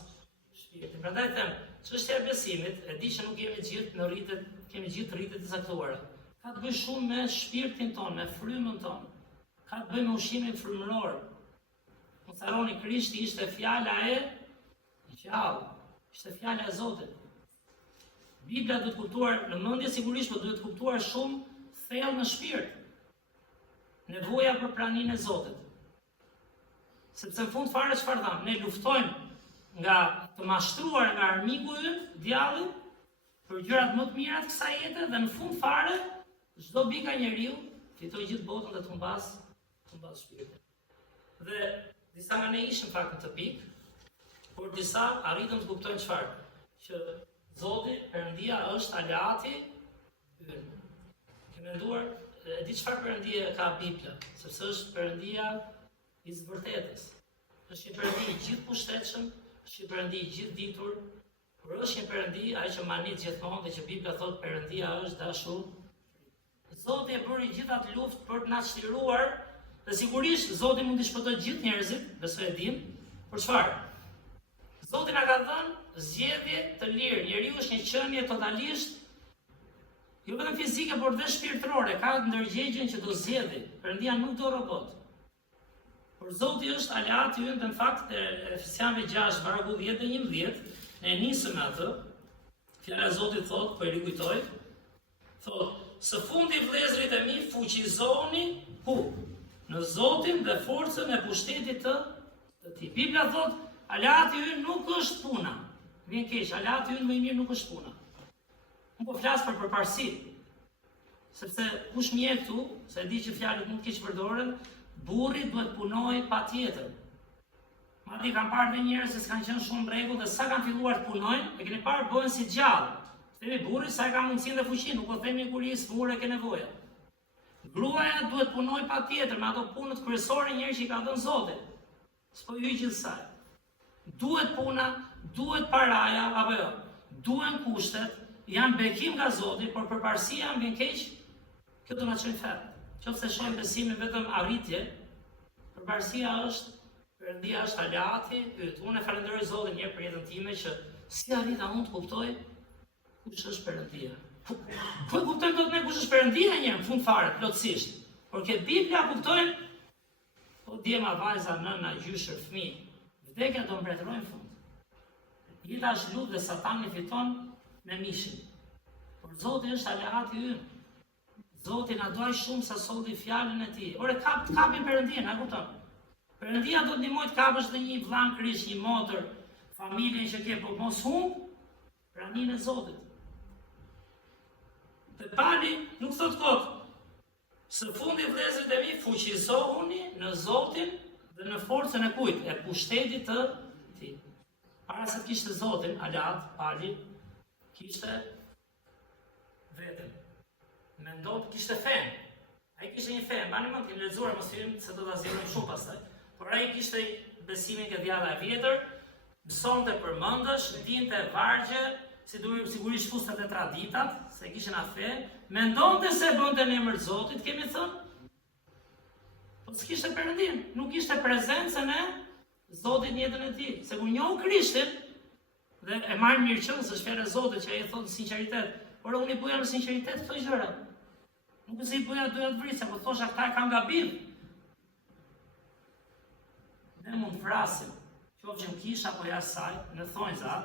shpirtin. Prandaj them, çështja e besimit, e di që nuk jemi gjithë në rritet, kemi gjithë rritet e caktuara. Ka të bëjë shumë me shpirtin ton, me frymën ton. Ka të bëjë me ushqimin frymëror. Mos harroni, Krishti ishte fjala e gjallë, ishte fjala e Zotit. Bibla duhet kuptuar në mendje sigurisht, por duhet kuptuar shumë thellë në shpirt. Nevoja për praninë e Zotit. Sepse në fund fare çfarë tham? Ne luftojmë nga të mashtruar nga armiku ynë, djalli, për gjërat më të mira të kësaj jete, dhe në fund fare çdo bika njeriu fitoi gjithë botën dhe të humbas shpirtin. Dhe disa nga ne ishim fakt në të pikë, por disa arritëm të kuptojnë çfarë? Që Zoti, Perëndia është aleati ynë. Ke menduar, e di çfarë Perëndie ka Bibla, sepse është Perëndia i zbërthetës. Është një Perëndi i gjithë pushtetshëm, është një Perëndi i gjithë ditur, por është një Perëndi ai që manit gjithmonë dhe që Bibla thotë Perëndia është dashur. Zoti e bëri gjithë atë luftë për të na çliruar, dhe sigurisht Zoti mund të shpëtojë gjithë njerëzit, besoj e dim, por çfarë? Zoti na ka dhënë zgjedhje të lirë. Njeriu është një qenie totalisht jo vetëm fizike, por dhe shpirtërore, ka ndërgjegjen që do zgjedhë. Perëndia nuk do robot. Por Zoti është aleati ynë, në fakt Efesianëve 6, vargu 10 dhe 11, ne nisëm atë. Fjala e Zotit thotë, po e rikujtoj, thotë, së fundi vëllezërit e mi, fuqizohuni ku? Në Zotin dhe forcën e pushtetit të tij. Bibla thotë, aleati ynë nuk është puna. Vjen keq, aleati ynë më i mirë nuk është puna. Unë po flas për përparësi. Sepse kush më jep këtu, se e di që fjalët mund të keq përdoren, burri duhet punoj patjetër. Madje kam parë dhe njerëz që s'kan qenë shumë rregull dhe sa kanë filluar të punojnë, e keni parë bëhen si gjallë. Themi burri sa e ka mundësinë dhe fuqinë, nuk po themi kur i smur e ke nevojë. Gruaja duhet punoj patjetër me ato punët kryesore njerëz që i ka dhënë Zoti. S'po hyj gjithsej. Duhet puna, duhet paraja, apo jo. Duhen kushtet, janë bekim nga Zoti, por përparësia vjen keq. Kjo do na çojë fat. Qofse shohim besimin vetëm arritje, përparësia është Perëndia është aleati yt. Unë e falenderoj Zotin një herë për jetën time që si arrita unë të kuptoj kush është Perëndia. Po kuptojmë dot ne kush është Perëndia një herë në fund fare, plotësisht. Por ke Bibla kuptojmë po djema, vajza, nëna, gjyshër, fëmijë, vdekja do mbretërojë në fund. Jeta është lutë dhe Satani fiton me mishin. Por Zoti është aleati yt. Zoti na doj shumë sa solli fjalën e tij. Ore kapin Perëndin, na kupton? Perëndia do të ndihmoj të kapësh dhe një vllan krish, një motër, familjen që ke, po mos humb praninë e Zotit. Dhe Pali nuk thot kot. Së fundi vëllezërit e mi, fuqizohuni në Zotin dhe në forcën e kujt? E pushtetit të tij. Para se të kishte Zotin, alat, Pali, kishte veten. Mendon kishte fen. Ai kishte një fen, bani më të lexuar mos film se do ta zgjerim shumë pastaj. Por ai kishte besimin ke djalla e vjetër, mësonte përmendësh, dinte vargje, sigurisht fustat e traditat, se kishin afe, mendonte se bënte në emër të Zotit, kemi thënë. Po s'kishte Perëndin, nuk kishte prezencën e Zotit në jetën e tij. Se kur njohu Krishtin, dhe e marr mirë qenë se është fjala e Zotit që ai thotë sinqeritet. Por unë i bëja në sinqeritet këto gjëra. Nuk e se i bëja doja të vrisja, po thosha këta kanë gabim. Ne mund të vrasim, qofshim kish apo jashtë saj, në thonjza,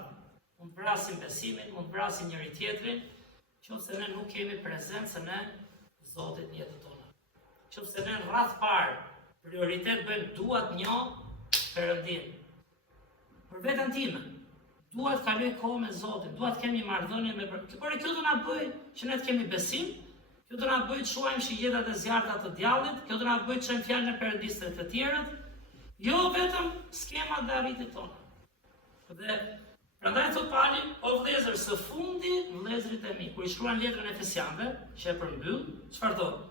mund të vrasim besimin, mund të vrasim njëri tjetrin, qofse ne nuk kemi prezencën e Zotit në jetën tonë. Qofse ne në rrath parë, prioritet bëjmë dua të njoh Perëndin. Për veten time, dua të kaloj kohë me Zotin, dua të kemi marrëdhënie me Perëndin. Por kjo do na bëj që ne të kemi besim, kjo do na bëj të shohim shigjetat e zjarrta të djallit, kjo do na bëj të shohim fjalën e Perëndisë të të tjerët. Jo vetëm skemat dhe arritjet tona. Dhe prandaj thot Pali, o vëllezër, së fundi vëllezërit e mi, kur i shkruan letrën Efesianëve, që e përmbyll, çfarë thotë?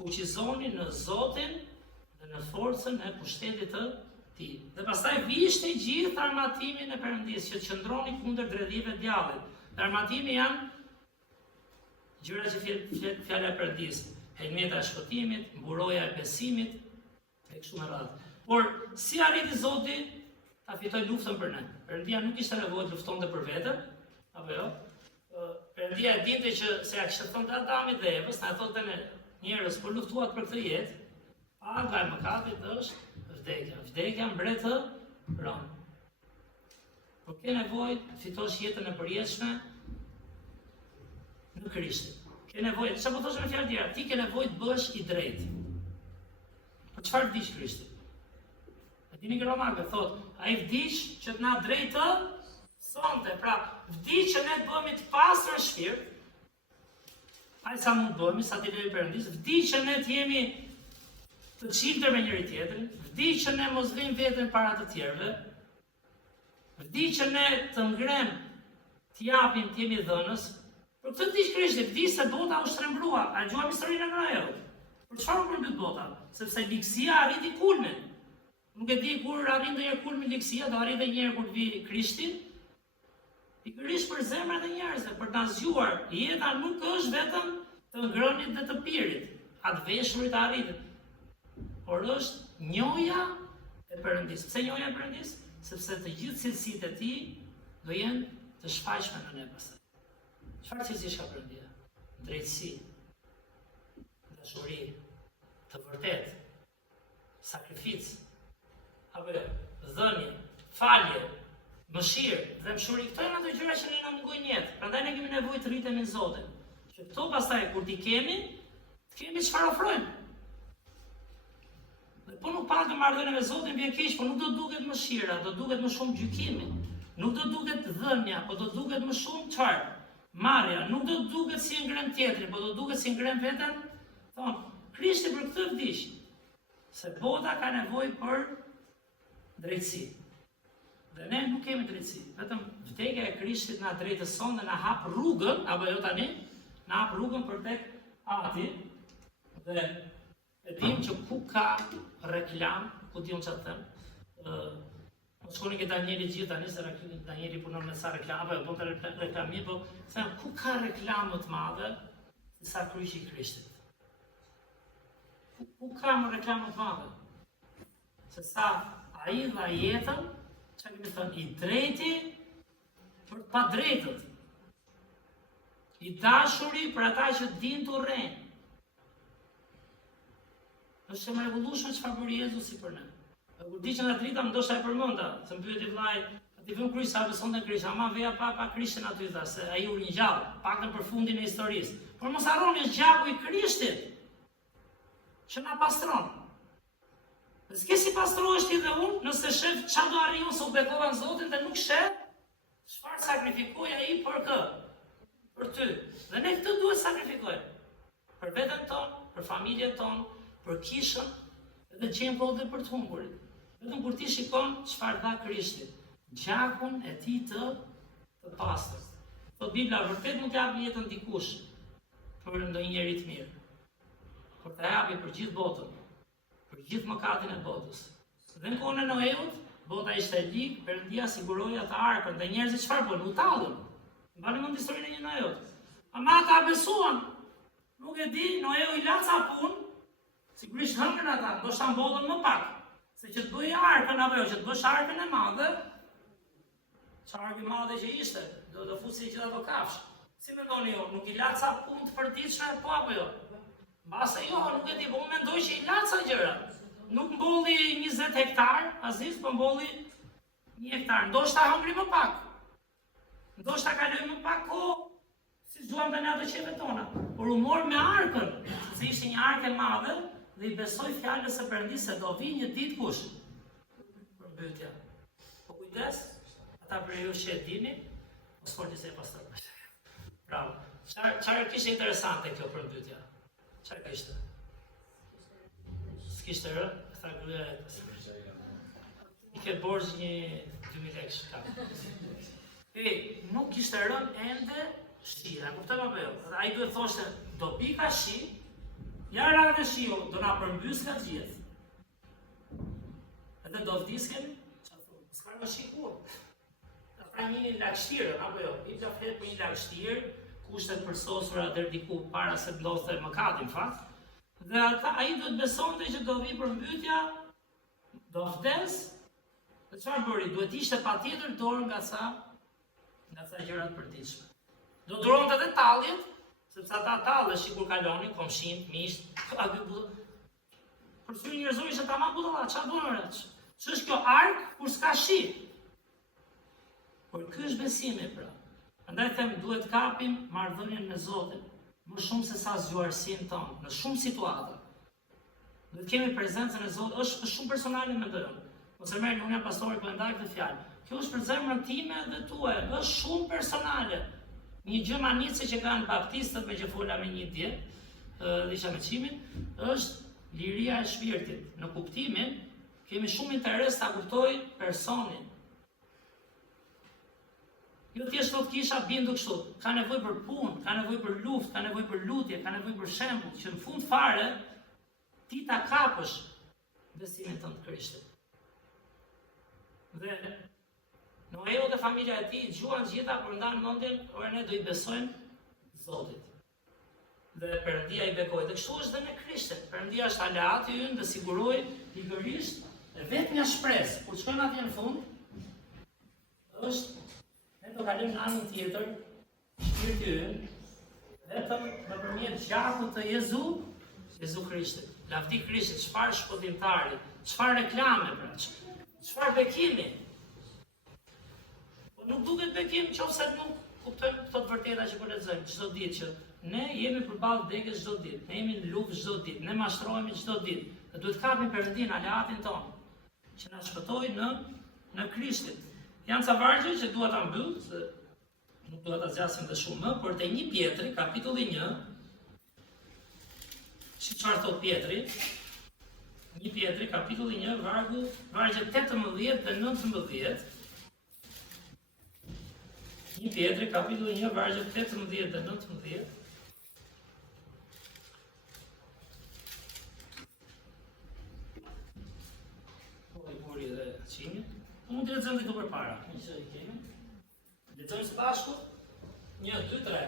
Fuqizoni në Zotin dhe në forcën e pushtetit të tij. Dhe pastaj vishte gjithë armatimin e Perëndisë që qëndroni kundër dredhive të djallit. Armatimi janë gjëra që fjala e Perëndisë, helmeta e shpëtimit, mburoja e besimit, e kështu me radhë. Por si arriti Zoti ta fitoj luftën për ne? Perëndia nuk ishte nevojë të luftonte për vete, apo jo? Perëndia e dinte që se ja kishte thënë Adamit dhe Evës, na thotë ne njerëz po luftuat për këtë jetë, paga e mëkatit është vdekja. Vdekja mbret të ron. Por ke nevojë të fitosh jetën e përjetshme në Krishtin. Ke nevojë, çfarë po thosh me fjalë tjera? Ti ke nevojë të bësh i drejtë. Po çfarë dish Krishti? Dini Romakëve thot, ai vdiq që të na drejtë sonte, pra vdiq që ne të bëhemi të pastër shpirt, ai sa mund të bëhemi, sa t'i lejë Perëndisë, vdiq që ne të jemi të çiltër me njëri tjetrin, vdiq që ne mos vëmë veten para të tjerëve, vdiq që ne të ngrem, të japim, të jemi dhënës. Për këtë vdiq Krishti, vdiq se bota u shtrembrua, a dëgjuam historinë e Noait. Për çfarë u përmbyt bota? Sepse ligësia arriti kulmin. Nuk e di kur arrin ndonjëherë kulmin ligësia, do arrijë edhe një herë kur vi Krishti. Pikërisht për zemrat e njerëzve, për ta zgjuar. Jeta nuk është vetëm të ngrënit dhe të pirit, atë veshurit arritit. Por është njohja e Perëndisë. Pse njohja e Perëndisë? Sepse të gjithë cilësitë e tij do jenë të shfaqshme në ne pastaj. Çfarë cilësish ka Perëndia? Drejtësi, dashuri, të vërtetë, sakrificë, apo dhënie, falje, mëshirë, dhe mshuri, këto janë ato gjëra që ne na mungojnë jetë. Prandaj ne kemi nevojë të rritemi në Zotin. Që këto pastaj kur ti kemi çfarë ofrojmë. Dhe po nuk patë marrëdhënie me Zotin vjen keq, po nuk do duket mëshira, do duket më shumë gjykimi. Nuk do duket dhënia, po do duket më shumë çfarë? Marrja, nuk do duket si ngrem tjetrin, po do duket si ngrem veten. Thon, Krishti për këtë vdiq. Se bota ka nevojë për drejtësi. Dhe ne nuk kemi drejtësi. Vetëm vdekja e Krishtit na drejtëson dhe na hap rrugën, apo jo tani, na hap rrugën për tek Ati. Dhe e dim që ku ka reklam, ku diun çfarë them. Shkoni ke Danieli gjithë tani, se Danieli punon me sa reklam, apo bën të reklami, po them ku ka reklam më të madhe se sa kryqi i Krishtit. Ku ka më reklam më të madhe? Se sa ai dha jetën, çka kemi thënë, i drejti për të padrejtët. I dashuri për ata që din të urrejnë. Është e mrekullueshme çfarë bëri Jezusi për ne. Kur di që nga drita më ndoshta e përmenda, se më pyeti vllai, a ti vën kryq sa besonte në Krisht, ama veja pa Krishtin aty tha, se ai u ringjall, paktën për fundin e historisë. Por mos harroni është gjaku i Krishtit që na pastron. Dhe s'ke si pastrohesh ti dhe unë, nëse shef çfarë do arrijun se u bekova në Zotin dhe nuk shef çfarë sakrifikoi ai për kë? Për ty. Dhe ne këtë duhet sakrifikojmë. Për veten tonë, për familjen tonë, për kishën, dhe qenë kohë dhe për të humburit. Vetëm kur ti shikon çfarë dha Krishti, gjakun e tij të pastër. Thot Bibla, vërtet mund të japë jetën dikush për ndonjë njeri të mirë. Por ta japi për gjithë botën, për gjithë mëkatin e botës. Dhe në kohën e Noeut, bota ishte e ligë, Perëndia siguroi atë arkën, dhe njerëzit çfarë bën? U tallën. Mbani mend historinë e një Noeut. Ama ata besuan. Nuk e di, Noeu i laca punë, sigurisht hëngën ata, ndoshta mbollën më pak. Se që të bëj arkën apo jo, që të bësh arkën e madhe, çfarë arkë e madhe që ishte, do fusi gjithë ato kafshë. Si mendoni ju, nuk i laca punë të përditshme po apo jo? Mbase jo, nuk e di, po unë mendoj që i laca gjëra. Nuk mbolli 20 hektar, Aziz, po mbolli 1 hektar. Ndoshta hëngri më pak. Ndoshta kaloi më pak kohë, si duam të ne ato qeve tona. Por u mor me arkën, se ishte një arkë e madhe, dhe i besoj fjalës së Perëndisë se do vi një ditë kush? Përmbytja. Po kujdes, ata për ju që e dini, mos folni se e pastor. Bravo. Çfarë kishte interesante kjo përmbytja? Çfarë kishte? S'kishte rë? Tha gruaja e tij. I ke borxh një 2000 lekë shkak. Nuk kishte rënë ende shira, kuptoj apo jo? Ai duhet thoshte, do bika shi, ja radhë shiu, do na përmbys nga gjithë. Edhe do vdisken, çfarë thonë? S'ka më shi kur. Pra një lagështirë, apo jo? Bibla flet për një lagështirë, kushtet përsosura deri diku para se të mblodhte mëkati në fakt. Dhe ai duhet besonte që do vi përmbytja, do vdes. Dhe çfarë bëri? Duhet ishte patjetër dorë nga ca gjërat të përditshme. Do duronte edhe talljet, sepse ata tallesh kur kalonin komshin, miqt, aty për sy njerëzor ishte tamam budalla, çfarë bën ora? Ç'është kjo ark kur s'ka shi? Por ky është besimi pra. Prandaj them duhet kapim marrëdhënien me Zotin, më shumë se sa zgjuarsinë tonë, në shumë situata. Duhet kemi prezencën e Zotit, është shumë personale mendoj. Mos e merrni, unë jam pastori, po ndaj këtë fjalë. Kjo është për zemrën time dhe tuaj, është shumë personale. Një gjë manice që kanë baptistët, me që fola me një dje, dhe isha me qimin, është liria e shpirtit. Në kuptimin, kemi shumë interes ta kuptoj personin. Jo thjesht thot kisha bindu kështu, ka nevojë për punë, ka nevojë për luftë, ka nevojë për lutje, ka nevojë për shembull, që në fund fare ti ta kapësh besimin tënd të Krishtit. Dhe Noeu dhe familja e tij gjuan gjitha për ndan mendjen, ora ne do i besojmë Zotit. Dhe Perëndia i bekoi. Dhe kështu është dhe me Krishtin. Perëndia është aleati ynë dhe siguroi pikërisht dhe vetëm një shpresë. Kur shkojmë atje në fund, është ne do kalojmë në anën tjetër, shpirti ynë, vetëm nëpërmjet gjakut të Jezu Jezu Krishtit. Lavdi Krishtit, çfarë shpëtimtari, çfarë reklame, pra, çfarë bekimi. Po nuk duket bekim nëse nuk kuptojmë këto të vërteta që po lexojmë çdo ditë që ne jemi përballë vdekjes çdo ditë, ne jemi në luftë çdo ditë, ne mashtrohemi çdo ditë. Dhe duhet kapim Perëndin aleatin ton, që na shpëtoi në Krishtin. Janë ca vargje që dua ta mbyll, se nuk dua ta zgjasim të shumë më, por te 1 Pjetri, kapitulli 1, çfarë thot Pietri? 1 Pjetri, kapitulli 1, vargje 18 dhe 19. 1 Pjetri, kapitulli 1, vargje 18 dhe 19. Buri dhe qimi. Mund të lexojmë këtu përpara. Lexojmë së bashku. 1, 2, 3.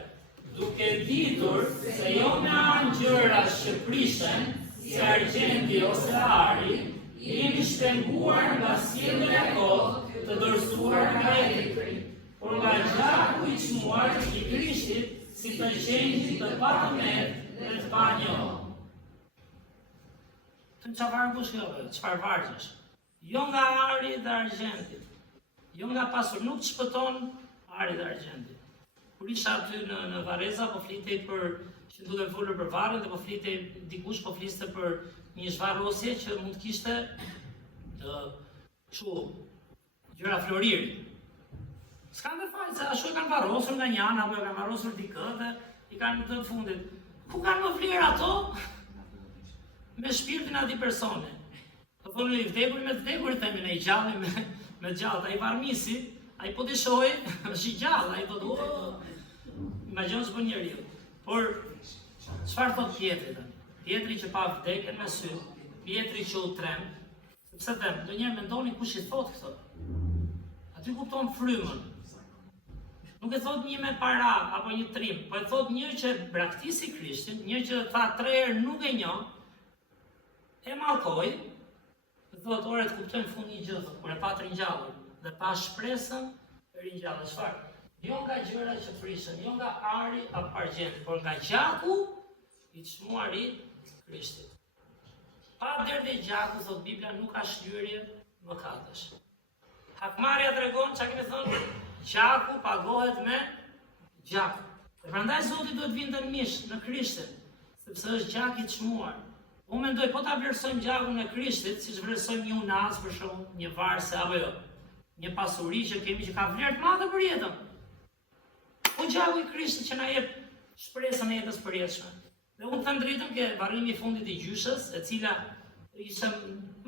Duke ditur se jo me anë gjërat që prishen, si argjendi ose ari, jemi shpenguar nga sjellja e kohë të dorëzuar nga Efri, por nga gjaku i çmuar i Krishtit, si të gjendje të patëmet dhe të panjohur. Të çfarë vargu shkove? Çfarë vargjesh? Jo nga ari dhe argjendi, jo nga pasur, nuk shpëton ari dhe argjendi. Kur isha aty në Vareza, po flitej për që duhet folur për varrin dhe po flitej dikush po fliste për një zhvarrosje që mund të kishte kështu gjëra floriri. S'ka më fal se ashtu e kanë varrosur nga një anë apo e kanë varrosur dikë dhe i kanë të fundit. Ku kanë më vlerë ato? Me shpirtin e atij personi. Po thonë i vdekur me vdekur, themi ne i gjalli me gjallë, ai varmisi, ai po dishoi, është i gjallë, ai po imagjon s'bën njeriu. Por çfarë thot Pietri tani? Pietri që pa vdekjen me sy, Pietri që u trem, sepse them, ndonjëherë mendoni kush i thot këto. Aty kupton frymën. Nuk e thot një me para apo një trim, po e thot një që braktisi Krishtin, një që tha 3 herë nuk e njoh, e mallkoi, thot ora të kuptojmë fundi i gjë, kur e pa të ringjallur dhe pa shpresën e ringjallur. Çfarë? Jo nga gjërat që prishen, jo nga ari apo argjendi, por nga gjaku i çmuar i Krishtit. Pa derdhje gjaku, thot Bibla, nuk ka shlyerje mëkatesh. Hakmarrja tregon çka kemi thënë, gjaku pagohet me gjak. Dhe prandaj Zoti duhet vinte në mish në Krishtin, sepse është gjak i çmuar. Unë mendoj, po ta vlerësojmë gjakun e Krishtit, siç vlerësojmë një unaz për shkakun, një varse apo jo, një pasuri që kemi që ka vlerë të madhe për jetën. Po gjaku i Krishtit që na jep shpresën e jetës përjetshme. Dhe unë them drejtën ke varrimi i fundit i gjyshës, e cila ishte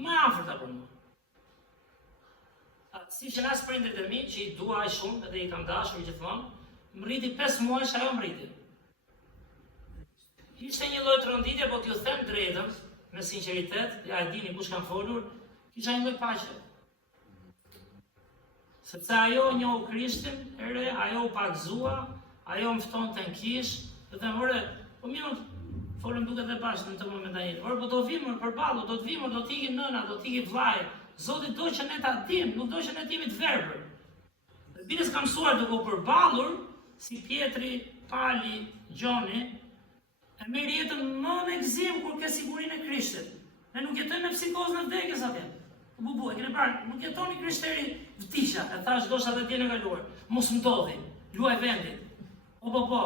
më afërt apo më. Si që na prindërit e mi, që i dua aq shumë edhe i kam dashur gjithmonë, më rriti 5 muaj ajo më rriti. Ishte një lloj tronditje, po t'ju them drejtën, me sinqeritet, ja e dini kush kam folur, kisha një lloj paqe. Sepse ajo njohu Krishtin, ajo u pagzua, ajo më ftonte në kish, dhe them, ore, po mirë, folëm duke dhe bashkë në të momentanit, ore, po do vimër përballë, do të vimër, do t'ikim nëna, do t'ikim vllai. Zoti do që ne ta dim, nuk do që ne t'jemi të verbër. Dhe bires kam mësuar duke u përballur, si Pietri, Pali, Gjoni, e merr jetën më me gëzim kur ke sigurinë e Krishtit. Ne nuk jetojmë me psikozën e vdekjes atje. Bubu, e keni parë, nuk jetoni Krishteri vtisha, e thash dosha të tjene kaluar. Mos ndodhi, luaj vendin. Po.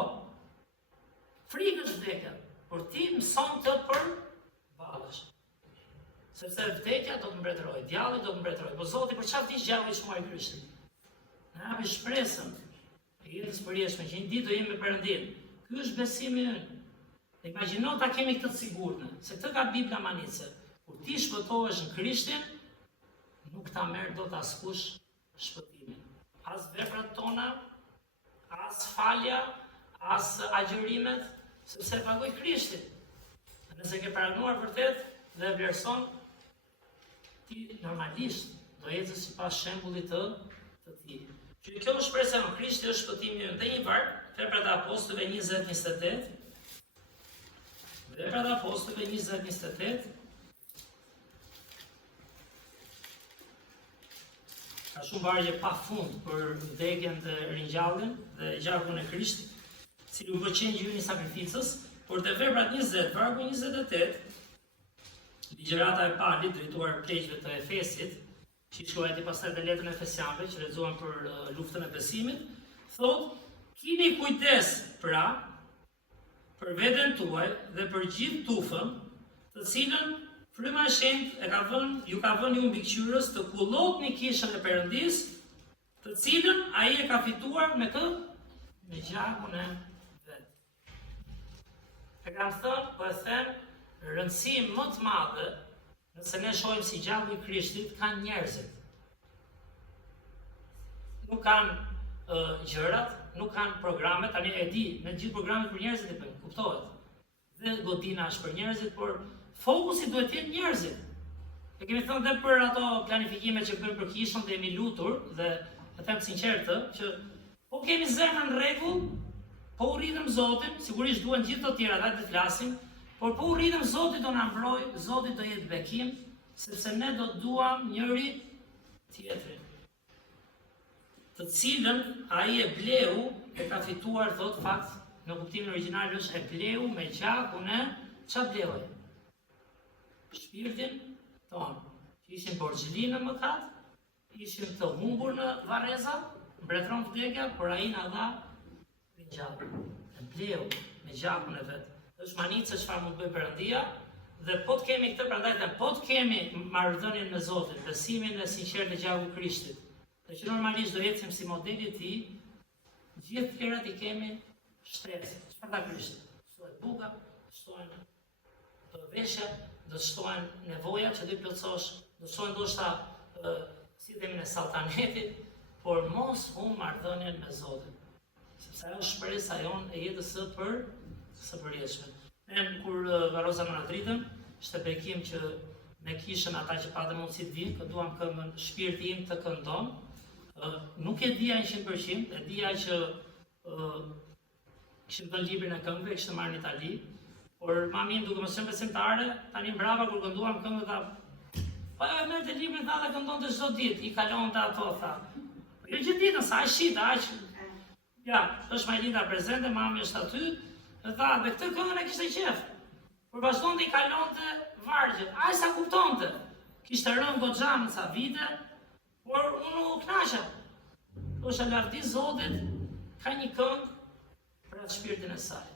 Frikë është vdekja, por ti mëson të përballesh. Sepse vdekja do të mbretërojë, djalli do të mbretërojë. Po Zoti për çfarë dish djalli i çmuar i Krishtit? Na hapi shpresën e jetës përjetshme që një ditë do jemi me Perëndin. Ky është besimi ynë. Imagjino ta kemi këtë të sigurtë, se këtë ka Bibla manice. Kur ti shpëtohesh në Krishtin, nuk ta merr dot askush shpëtimin. As veprat tona, as falja, as agjërimet, sepse pagoi Krishti. Nëse ke pranuar vërtet dhe vlerëson, ti normalisht do ecësh sipas shembullit të tij. Që kjo shpresë në Krisht është shpëtimi ynë. Te një varg, Veprat e Apostujve 20:28. Veprat e Apostujve 20:28. Ka shumë vargje pa fund për vdekjen dhe ringjalljen dhe gjakun e Krishtit, cili u bë qengjë i sakrificës, por te Veprat 20, vargu 28, ligjërata e parë drejtuar pleqëve të Efesit, që shkruajti pastaj në letrën e Efesianëve, që lexuam për luftën e besimit, thotë: "Kini kujdes pra për veten tuaj dhe për gjithë tufën, të cilën Fryma e Shenjtë ju ka vënë ju mbikëqyrës të kullotni kishën e Perëndisë, të cilën ai e ka fituar me kë? Me gjakun e vet." E kam thënë, po e them, rëndësi më të madhe nëse ne shohim si gjaku i Krishtit kanë njerëzit. Nuk kanë gjërat, nuk kanë programet, tani e di, në gjithë programet për njerëzit e bëjmë, kuptohet. Dhe godina është për njerëzit, por fokusi duhet të jetë njerëzit. E kemi thënë dhe për ato planifikime që bëjmë për kishën dhe jemi lutur, dhe e them sinqertë që po kemi zemrën në rregull, po u rritëm Zotin, sigurisht duhen gjithë të tjera dhe të flasim, por po u rritëm Zoti do na mbroj, Zoti do jetë bekim, sepse ne do duam njëri tjetrin, të cilën ai e bleu e ka fituar, thot fakt, në kuptimin origjinal është e bleu me gjakun e ç'a bleu? Shpirtin tonë, që ishin borxhli në mëkat, ishin të humbur në varreza, mbretëron vdekja, por ai na dha ringjallje. E bleu me gjakun e vet. Është manicë se çfarë mund të bëjë Perëndia, dhe po të kemi këtë, prandaj them, po të kemi marrëdhënien me Zotin, besimin e sinqertë të gjakut të Krishtit, dhe që normalisht do ecim si modeli i tij, gjithë të tjerat i kemi shtresë. Çfarë ka Krishti? Shtohet buka, shtohen veshje, do të shtohen nevoja që do i plotësosh, do të shtohen ndoshta si themi në salltanetit, por mos humb marrëdhënien me Zotin. Sepse ajo është shpresa jonë e jetës së përjetshme. Ne kur varroza në Madridën, ishte bekim që me kishën ata që patën mundësi të vinë, kënduam këngën Shpirti im të këndon. Nuk e dija 100%, e dija që kishim dhënë librin e këngëve, kishte marrë në Itali, por mami im duke mos qenë besimtare, tani mbrapa kur kënduam këngët tha, po e merrte librin tha dhe këndonte çdo ditë, i kalonte ato tha. Jo gjithë ditën, sa e shita, aq. Ja, është Majlinda prezente, mami është aty, dhe tha, dhe këtë këngën e kishte qef. Por vazhdonte i kalonte vargjet, aq sa kuptonte. Kishte rënë goxha në ca vite, por unë u knaqa. Thosha lavdi Zotit, ka një këngë për atë shpirtin e saj.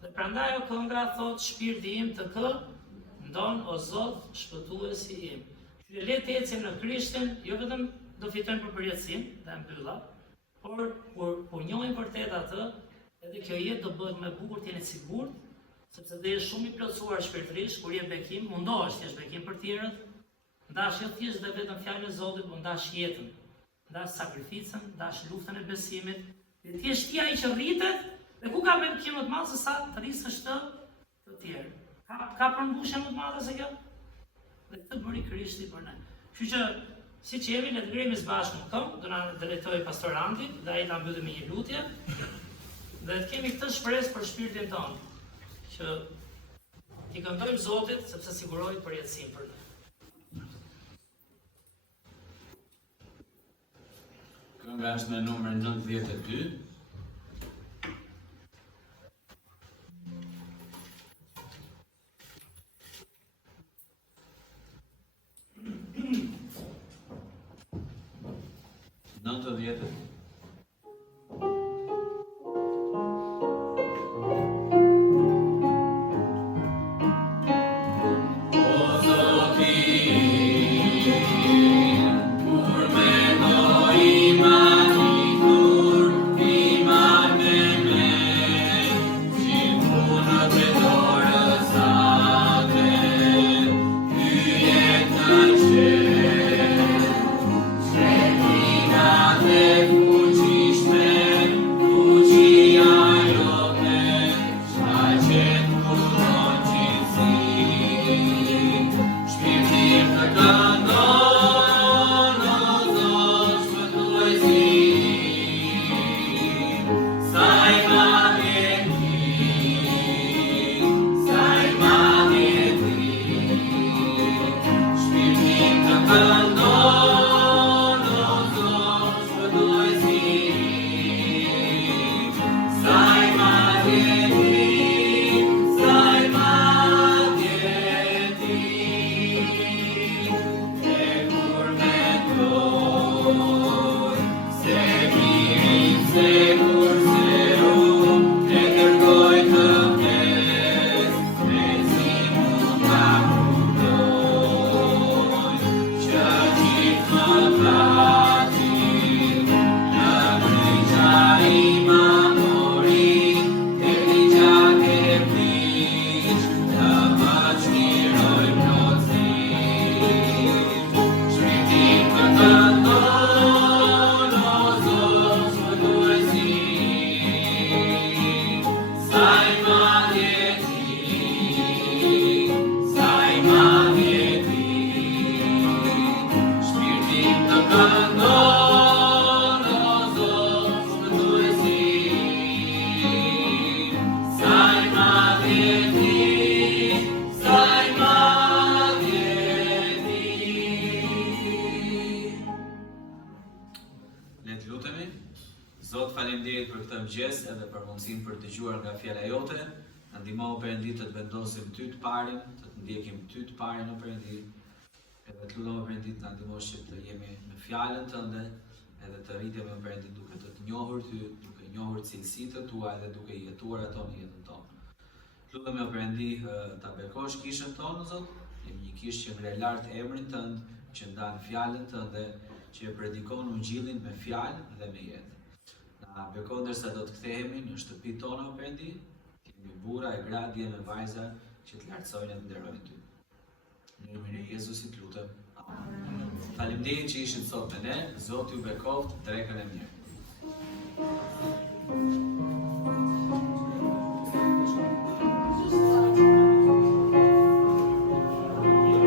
Dhe prandaj ajo kënga thot shpirti im të këndon o Zot shpëtuesi im. Që le të ecim në Krishtin, jo vetëm do fitojmë për përjetësim dhe mbylla, por kur njohim vërtet atë, edhe kjo jetë do bëhet më bukur, të jeni sigurt, sepse do jesh shumë i plotësuar shpirtërisht, kur je bekim, mundohesh të jesh bekim për tjerët, ndash jo thjesht dhe vetëm fjalën e Zotit, por ndash jetën, ndash sakrificën, ndash luftën e besimit, dhe ti je shtia ai që rritet, dhe ku ka bekim më të madh se sa të rrisësh të tjerë. Ka përmbushje më të madhe se kjo? Dhe këtë bëri Krishti për ne. Kështu që siç jemi, le të ngrihemi së bashku në këmbë, do na drejtojë pastoranti, dhe ai ta mbylli me një lutje. Dhe të kemi këtë shpresë për shpirtin tonë, që t'i këndojmë Zotit, sepse siguroi përjetësim për ne. Kënga është me numër 92. Thank you. Zot, faleminderit për këtë mëngjes edhe për mundësinë për të dëgjuar nga fjala jote. Na ndihmo Perëndi të vendosim ty të parin, të ndjekim ty të parin o Perëndi. Edhe të lutem Perëndi të na ndihmosh që të jemi në fjalën tënde, edhe të rritemi o Perëndi duke të njohur ty, duke njohur cilësitë tua edhe duke jetuar ato në jetën tonë. Lutem o Perëndi ta bekosh kishën tonë, Zot, jemi një kishë që ngre lart emrin tënd, që ndan fjalën tënde, që e predikon ungjillin me fjalë dhe me jetë. Na beko ndërsa do të kthehemi në shtëpi tona o Perëndi, kemi burra e gra, dje me vajza që të lartësojnë e të nderojnë ty. Në emrin e Jezusit lutem. Amen. Faleminderit që ishit sot me ne, Zoti ju bekoft drekën e mirë.